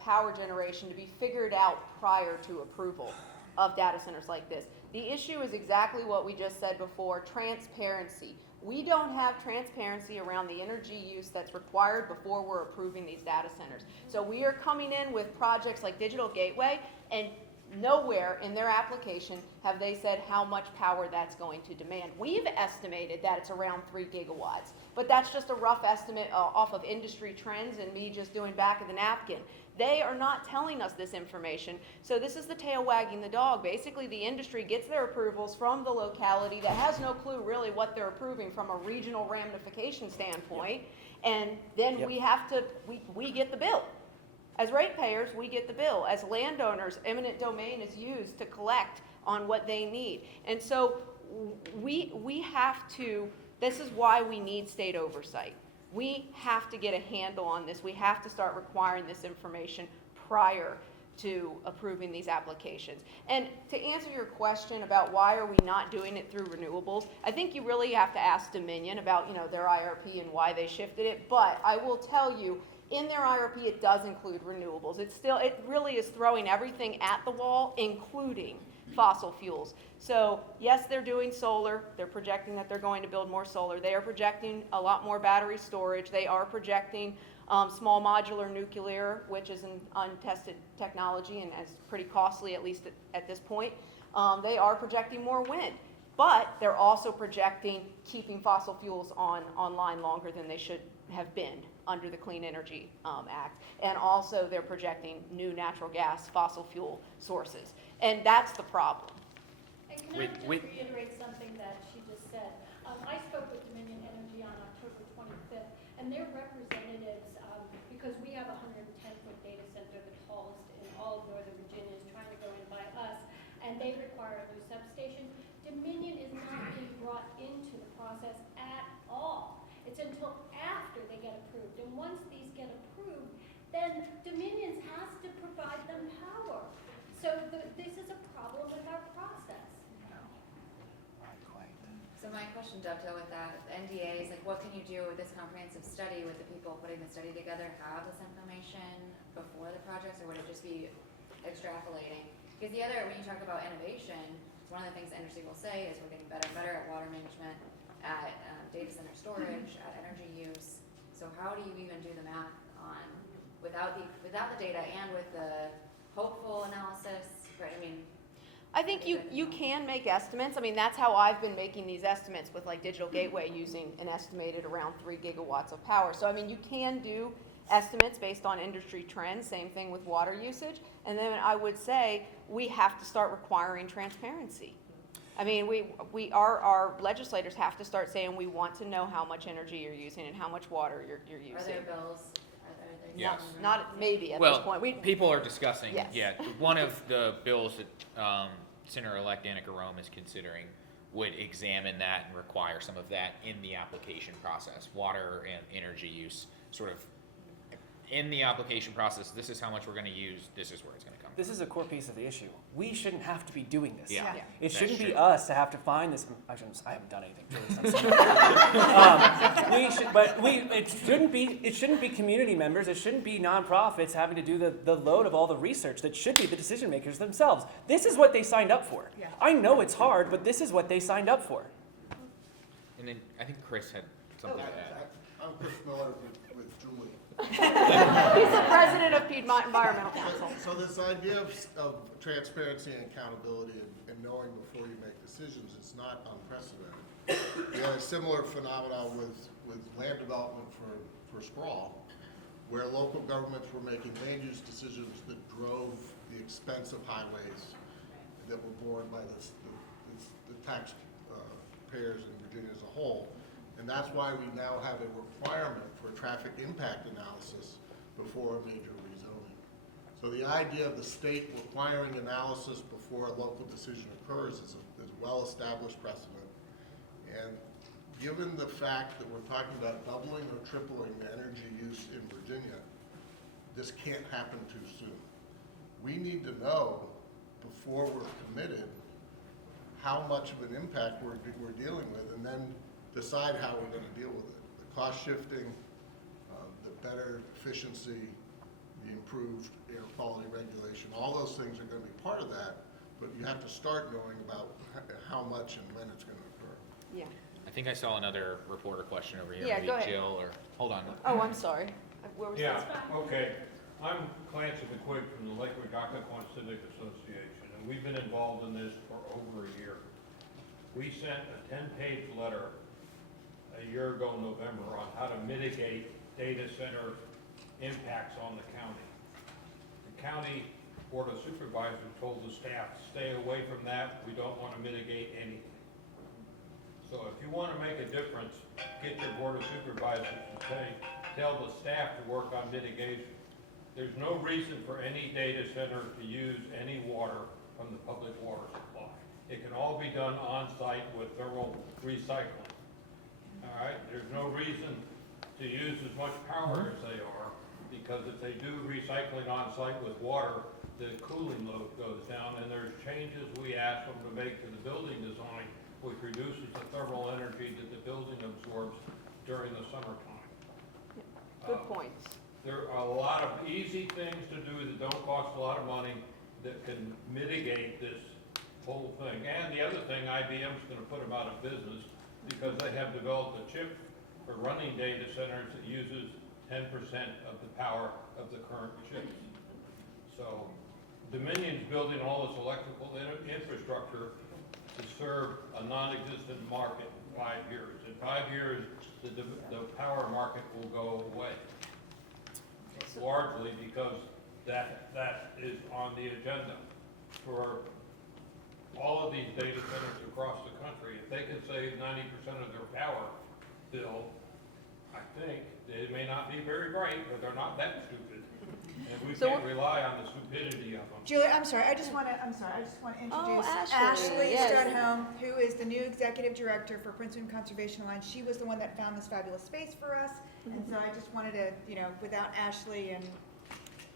power generation to be figured out prior to approval of data centers like this. The issue is exactly what we just said before, transparency. We don't have transparency around the energy use that's required before we're approving these data centers. So we are coming in with projects like Digital Gateway, and nowhere in their application have they said how much power that's going to demand. We've estimated that it's around 3 gigawatts, but that's just a rough estimate off of industry trends and me just doing back of the napkin. They are not telling us this information, so this is the tail wagging the dog. Basically, the industry gets their approvals from the locality that has no clue really what they're approving from a regional ramification standpoint, and then we get the bill. As ratepayers, we get the bill. As landowners, eminent domain is used to collect on what they need. And so we have to, this is why we need state oversight. We have to get a handle on this. We have to start requiring this information prior to approving these applications. And to answer your question about why are we not doing it through renewables, I think you really have to ask Dominion about, their IRP and why they shifted it. But I will tell you, in their IRP, it does include renewables. It really is throwing everything at the wall, including fossil fuels. So yes, they're doing solar. They're projecting that they're going to build more solar. They are projecting a lot more battery storage. They are projecting small modular nuclear, which is an untested technology and is pretty costly, at least at this point. They are projecting more wind. But they're also projecting keeping fossil fuels online longer than they should have been under the Clean Energy Act. And also they're projecting new natural gas, fossil fuel sources. And that's the problem. And can I just reiterate something that she just said? I spoke with Dominion Energy on October 25th, and their representatives, because we have a 110-foot data center, the tallest in all of Northern Virginia, is trying to go in by us, and they require a new substation. Dominion is not being brought into the process at all. It's until after they get approved, and once these get approved, then Dominion has to provide them power. So this is a problem with our process. So my question dovetail with that, the NDAs, like what can you do with this comprehensive study, with the people putting the study together, have this information before the projects, or would it just be extrapolating? Because the other, when you talk about innovation, one of the things the industry will say is we're getting better and better at water management, at data center storage, at energy use. So how do you even do the math on, without the data and with the hopeful analysis, right? I mean, I think you can make estimates. I mean, that's how I've been making these estimates with like Digital Gateway using an estimated around 3 gigawatts of power. So, I mean, you can do estimates based on industry trends, same thing with water usage. And then I would say we have to start requiring transparency. I mean, our legislators have to start saying we want to know how much energy you're using and how much water you're using. are there bills? Are there Yes. Not maybe at Well, this point. people are discussing, Yes. yeah, one of the bills that Senator-elect Danica Roem is considering would examine that and require some of that in the application process, water and energy use, sort of in the application process, this is how much we're gonna use, this is where it's gonna come from. This is a core piece of the issue. We shouldn't have to be doing this. Yeah. Yeah. It That's shouldn't be true. us to have to find this. I haven't done anything. It shouldn't be community members. It shouldn't be nonprofits having to do the load of all the research. That should be the decision makers themselves. This is what they signed up for. Yeah. I know it's hard, but this is what they signed up for. And then, I think Chris had something to add. I'm Chris Miller with Julie. He's the president of Piedmont Environmental Council. So this idea of transparency and accountability and knowing before you make decisions is not unprecedented. We had a similar phenomenon with land development for sprawl, where local governments were making land use decisions that drove the expense of highways that were borne by the taxpayers in Virginia as a whole. And that's why we now have a requirement for traffic impact analysis before a major rezoning. So the idea of the state requiring analysis before a local decision occurs is a well-established precedent. And given the fact that we're talking about doubling or tripling the energy use in Virginia, this can't happen too soon. We need to know before we're committed how much of an impact we're dealing with, and then decide how we're going to deal with it. The cost shifting, the better efficiency, the improved air quality regulation, all those things are going to be part of that, but you have to start knowing about how much and when it's going to occur. Yeah. I think I saw another reporter question over here, Yeah, maybe go ahead. Jill, or, hold on. Oh, I'm sorry. Where was Yeah, that? okay. I'm Clancy McQuigg from the Lakewood Occoquan Civic Association, and we've been involved in this for over a year. We sent a 10-page letter a year ago in November on how to mitigate data center impacts on the county. The county Board of Supervisors told the staff, stay away from that, we don't want to mitigate anything. So if you want to make a difference, get your Board of Supervisors to tell the staff to work on mitigation. There's no reason for any data center to use any water from the public water supply. It can all be done on-site with thermal recycling. All right, there's no reason to use as much power as they are, because if they do recycling on site with water, the cooling load goes down, and there's changes we ask them to make to the building design, which reduces the thermal energy that the building absorbs during the summertime. Good points. There are a lot of easy things to do that don't cost a lot of money that can mitigate this whole thing. And the other thing, IBM's going to put them out of business because they have developed a chip for running data centers that uses 10% of the power of the current chips. So Dominion's building all this electrical infrastructure to serve a non-existent market. 5 years. In 5 years, the power market will go away. Largely because that is on the agenda for all of these data centers across the country. If they can save 90% of their power bill, I think they may not be very bright, but they're not that stupid. And we can't rely on the stupidity of them. Julie, I'm sorry, I just want to introduce Ashley, Ashley yes. Studholme, who is the new executive director for Prince William Conservation Alliance. She was the one that found this fabulous space for us, and so I just wanted to, without Ashley, and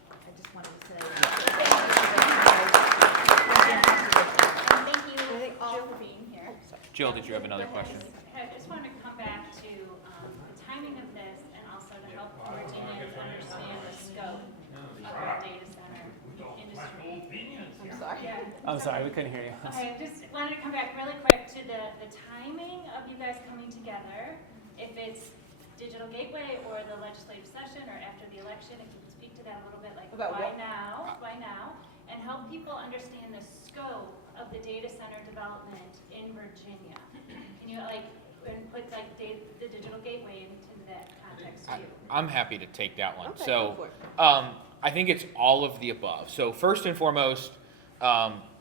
I just wanted to say Thank you all for being here. Jill, did you have another question? I just wanted to come back to the timing of this and also to help Virginians understand the scope of the data center industry. I'm sorry. Yeah. I'm sorry, we couldn't hear you. Okay, just wanted to come back really quick to the timing of you guys coming together. If it's Digital Gateway or the legislative session or after the election, if you could speak to that a little bit, like About why what? now, and help people understand the scope of the data center development in Virginia. Can you and put the Digital Gateway into that context too? I'm happy to take that one. Okay, So, go for it. I think it's all of the above. So first and foremost,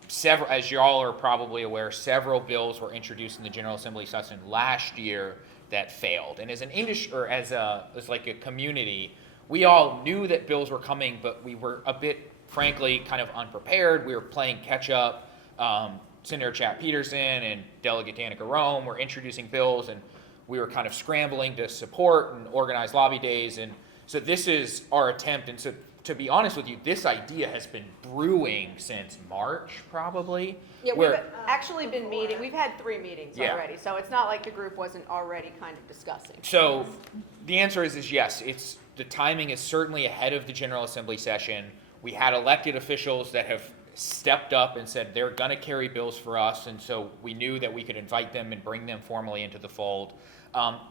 several, as y'all are probably aware, several bills were introduced in the General Assembly session last year that failed. And as an industry, or as like a community, we all knew that bills were coming, but we were a bit, frankly, kind of unprepared. We were playing catch up. Senator Chap Peterson and Delegate Danica Roem were introducing bills, and we were kind of scrambling to support and organize lobby days. And so this is our attempt. And so, to be honest with you, this idea has been brewing since March, probably. Yeah, we've where- actually been meeting, we've had 3 meetings Yeah. already, so it's not like the group wasn't already kind of discussing. So the answer is yes. It's the timing is certainly ahead of the General Assembly session. We had elected officials that have stepped up and said they're going to carry bills for us, and so we knew that we could invite them and bring them formally into the fold.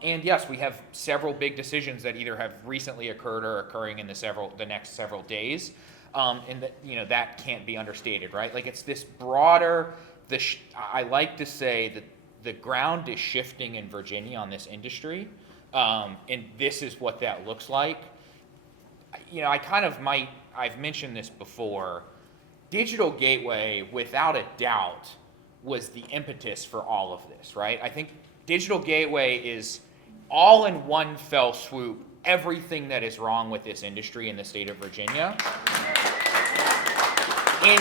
And yes, we have several big decisions that either have recently occurred or are occurring in the next several days, and that that can't be understated, right? Like it's this broader. I like to say that the ground is shifting in Virginia on this industry, and this is what that looks like. I've mentioned this before. Digital Gateway, without a doubt, was the impetus for all of this, right? I think Digital Gateway is all in one fell swoop everything that is wrong with this industry in the state of Virginia. In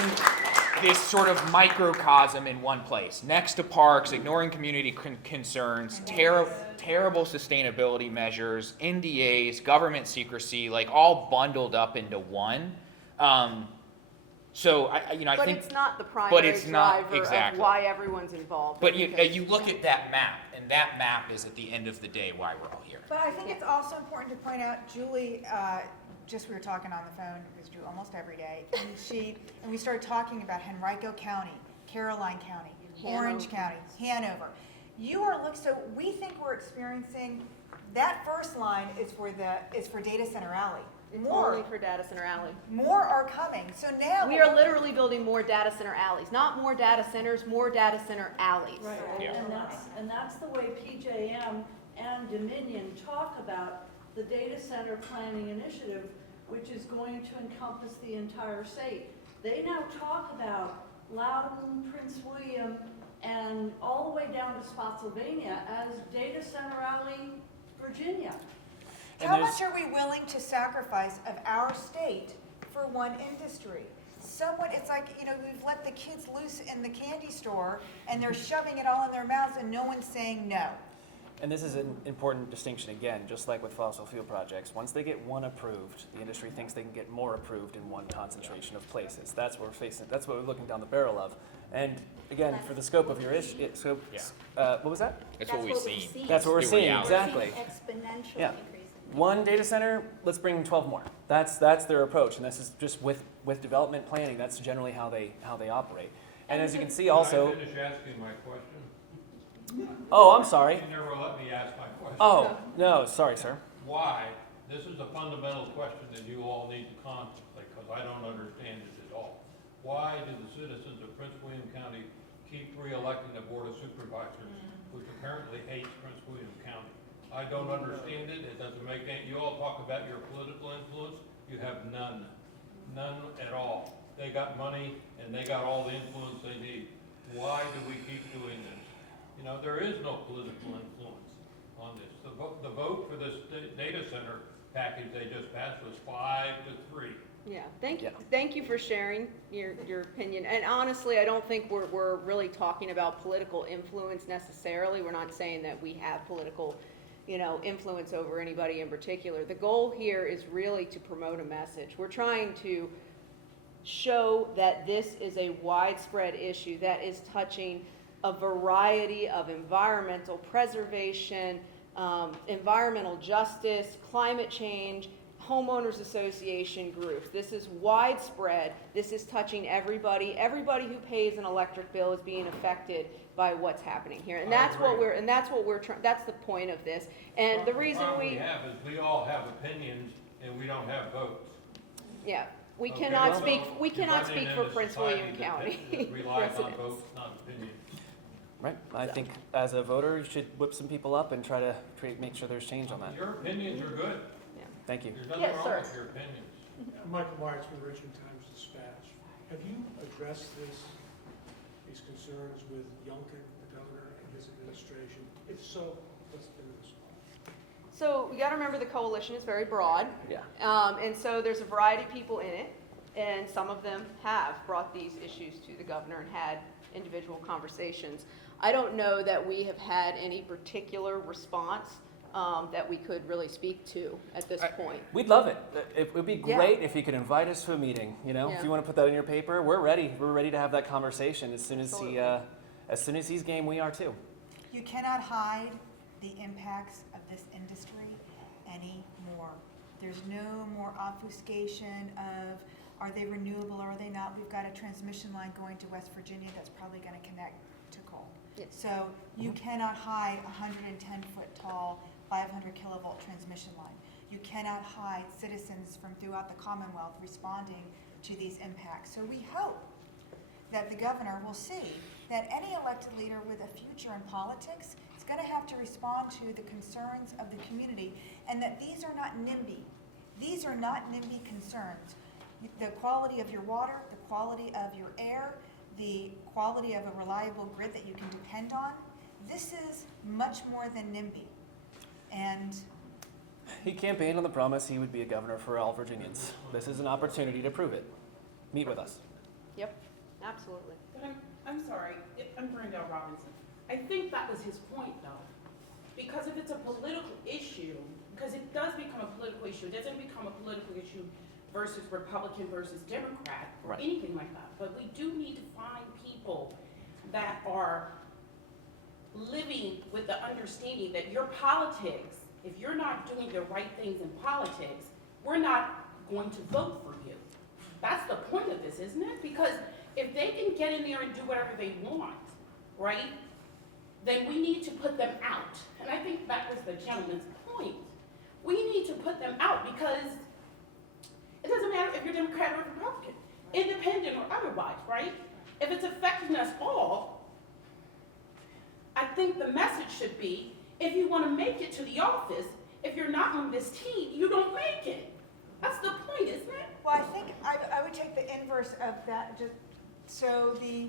this sort of microcosm in one place, next to parks, ignoring community concerns, terrible sustainability measures, NDAs, government secrecy, like all bundled up into one. So I But think, it's not the but primary it's not driver exactly. of why everyone's involved. But you look at that map, and that map is at the end of the day why we're all here. But I think it's also important to point out, Julie, we were talking on the phone, because we do almost every day, and we started talking about Henrico County, Caroline County, Orange County, Hanover. So we think we're experiencing, that first line is for Data Center Alley. Only for Data Center Alley. More are coming, so now. We are literally building more data center alleys, not more data centers, more data center alleys. Right, Yeah. and that's the way PJM and Dominion talk about the data center planning initiative, which is going to encompass the entire state. They now talk about Loudoun, Prince William, and all the way down to Spotsylvania as Data Center Alley, Virginia. How much are we willing to sacrifice of our state for one industry? It's like, we've let the kids loose in the candy store and they're shoving it all in their mouths and no one's saying no. And this is an important distinction again, just like with fossil fuel projects. Once they get one approved, the industry thinks they can get more approved in one concentration of places. That's what we're facing. That's what we're looking down the barrel of. And again, for the scope of your issue, what was that? That's what we've seen. That's what we're The seeing, reality. exactly. Exponential Yeah. increase. One data center, let's bring 12 more. That's their approach, and this is just with development planning. That's generally how they operate. And as you can see, also. Can I finish asking my question? Oh, I'm sorry. You never let me ask my question. Oh no, sorry, sir. Why? This is a fundamental question that you all need to contemplate, because I don't understand it at all. Why do the citizens of Prince William County keep re-electing the Board of Supervisors, which apparently hates Prince William County. I don't understand it. It doesn't make any, you all talk about your political influence. You have none. None at all. They got money and they got all the influence they need. Why do we keep doing this? You know, there is no political influence on this. The vote for this data center package they just passed was 5-3. Yeah, thank you for sharing your opinion. And honestly, I don't think we're really talking about political influence necessarily. We're not saying that we have political, influence over anybody in particular. The goal here is really to promote a message. We're trying to show that this is a widespread issue that is touching a variety of environmental preservation, environmental justice, climate change, homeowners association groups. This is widespread. This is touching everybody. Everybody who pays an electric bill is being affected by what's happening here. And that's what we're trying, that's the point of this. And the reason we have is we all have opinions and we don't have votes. yeah, we Okay, cannot so speak you're running for into Prince society William that County relies on residents. votes, not opinions. Right. I think as a voter, you should whip some people up and try to make sure there's change on that. Your opinions are good. Thank you. There's nothing Yes, wrong sir. with your opinions. Michael Myers from the Richmond Times-Dispatch. Have you addressed these concerns with Youngkin, the governor, and his administration? If so, what's been the response? So we got to remember the coalition is very broad. Yeah. And so there's a variety of people in it, and some of them have brought these issues to the governor and had individual conversations. I don't know that we have had any particular response that we could really speak to at this point. We'd love it. It would be Yeah. great if you could invite us to a meeting. Yeah. If you want to put that in your paper, we're ready. We're ready to have that conversation as soon as he's game. We are too. You cannot hide the impacts of this industry anymore. There's no more obfuscation of are they renewable or are they not. We've got a transmission line going to West Virginia that's probably going to connect to coal. Yes. So you cannot hide a 110-foot tall, 500 kilovolt transmission line. You cannot hide citizens from throughout the Commonwealth responding to these impacts. So we hope that the governor will see that any elected leader with a future in politics is going to have to respond to the concerns of the community, and that these are not NIMBY. These are not NIMBY concerns. The quality of your water, the quality of your air, the quality of a reliable grid that you can depend on, this is much more than NIMBY. And He campaigned on the promise he would be a governor for all Virginians. This is an opportunity to prove it. Meet with us. Yep, absolutely. But I'm sorry, I'm Brenda Robinson. I think that was his point though. Because if it's a political issue, because it does become a political issue, it doesn't become a political issue versus Republican versus Democrat or Right. anything like that. But we do need to find people that are living with the understanding that your politics, if you're not doing the right things in politics, we're not going to vote for you. That's the point of this, isn't it? Because if they can get in there and do whatever they want, right, then we need to put them out. And I think that was the gentleman's point. We need to put them out because it doesn't matter if you're Democrat or Republican, independent or otherwise, right? If it's affecting us all, I think the message should be, if you want to make it to the office, if you're not on this team, you don't make it. That's the point, isn't it? well, I think I would take the inverse of that. Just so the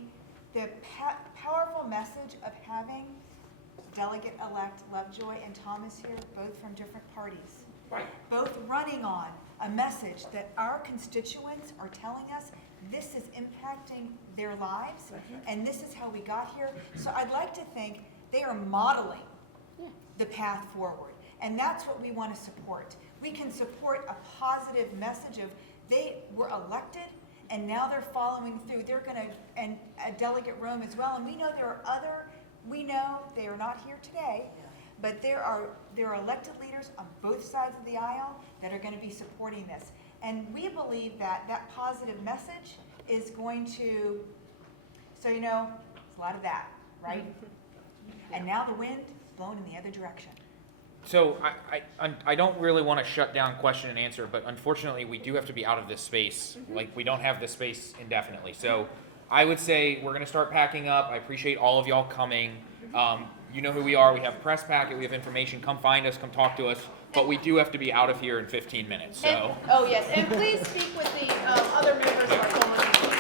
powerful message of having delegate-elect Lovejoy and Thomas here, both from different parties, Right. both running on a message that our constituents are telling us this is impacting their lives, and this is how we got here. So I'd like to think they are modeling the path forward, and that's what we want to support. We can support a positive message of they were elected, and now they're following through. They're going to, and Delegate Roem as well, and we know there are we know they are not here today, but there are elected leaders on both sides of the aisle that are going to be supporting this. And we believe that that positive message is going to, so there's a lot of that, right? And now the wind is blowing in the other direction. So I don't really want to shut down question and answer, but unfortunately we do have to be out of this space. Like we don't have this space indefinitely. So I would say we're gonna start packing up. I appreciate all of y'all coming. You know who we are. We have a press packet. We have information. Come find us. Come talk to us. But we do have to be out of here in 15 minutes. So. Oh, yes, and please speak with the other members of our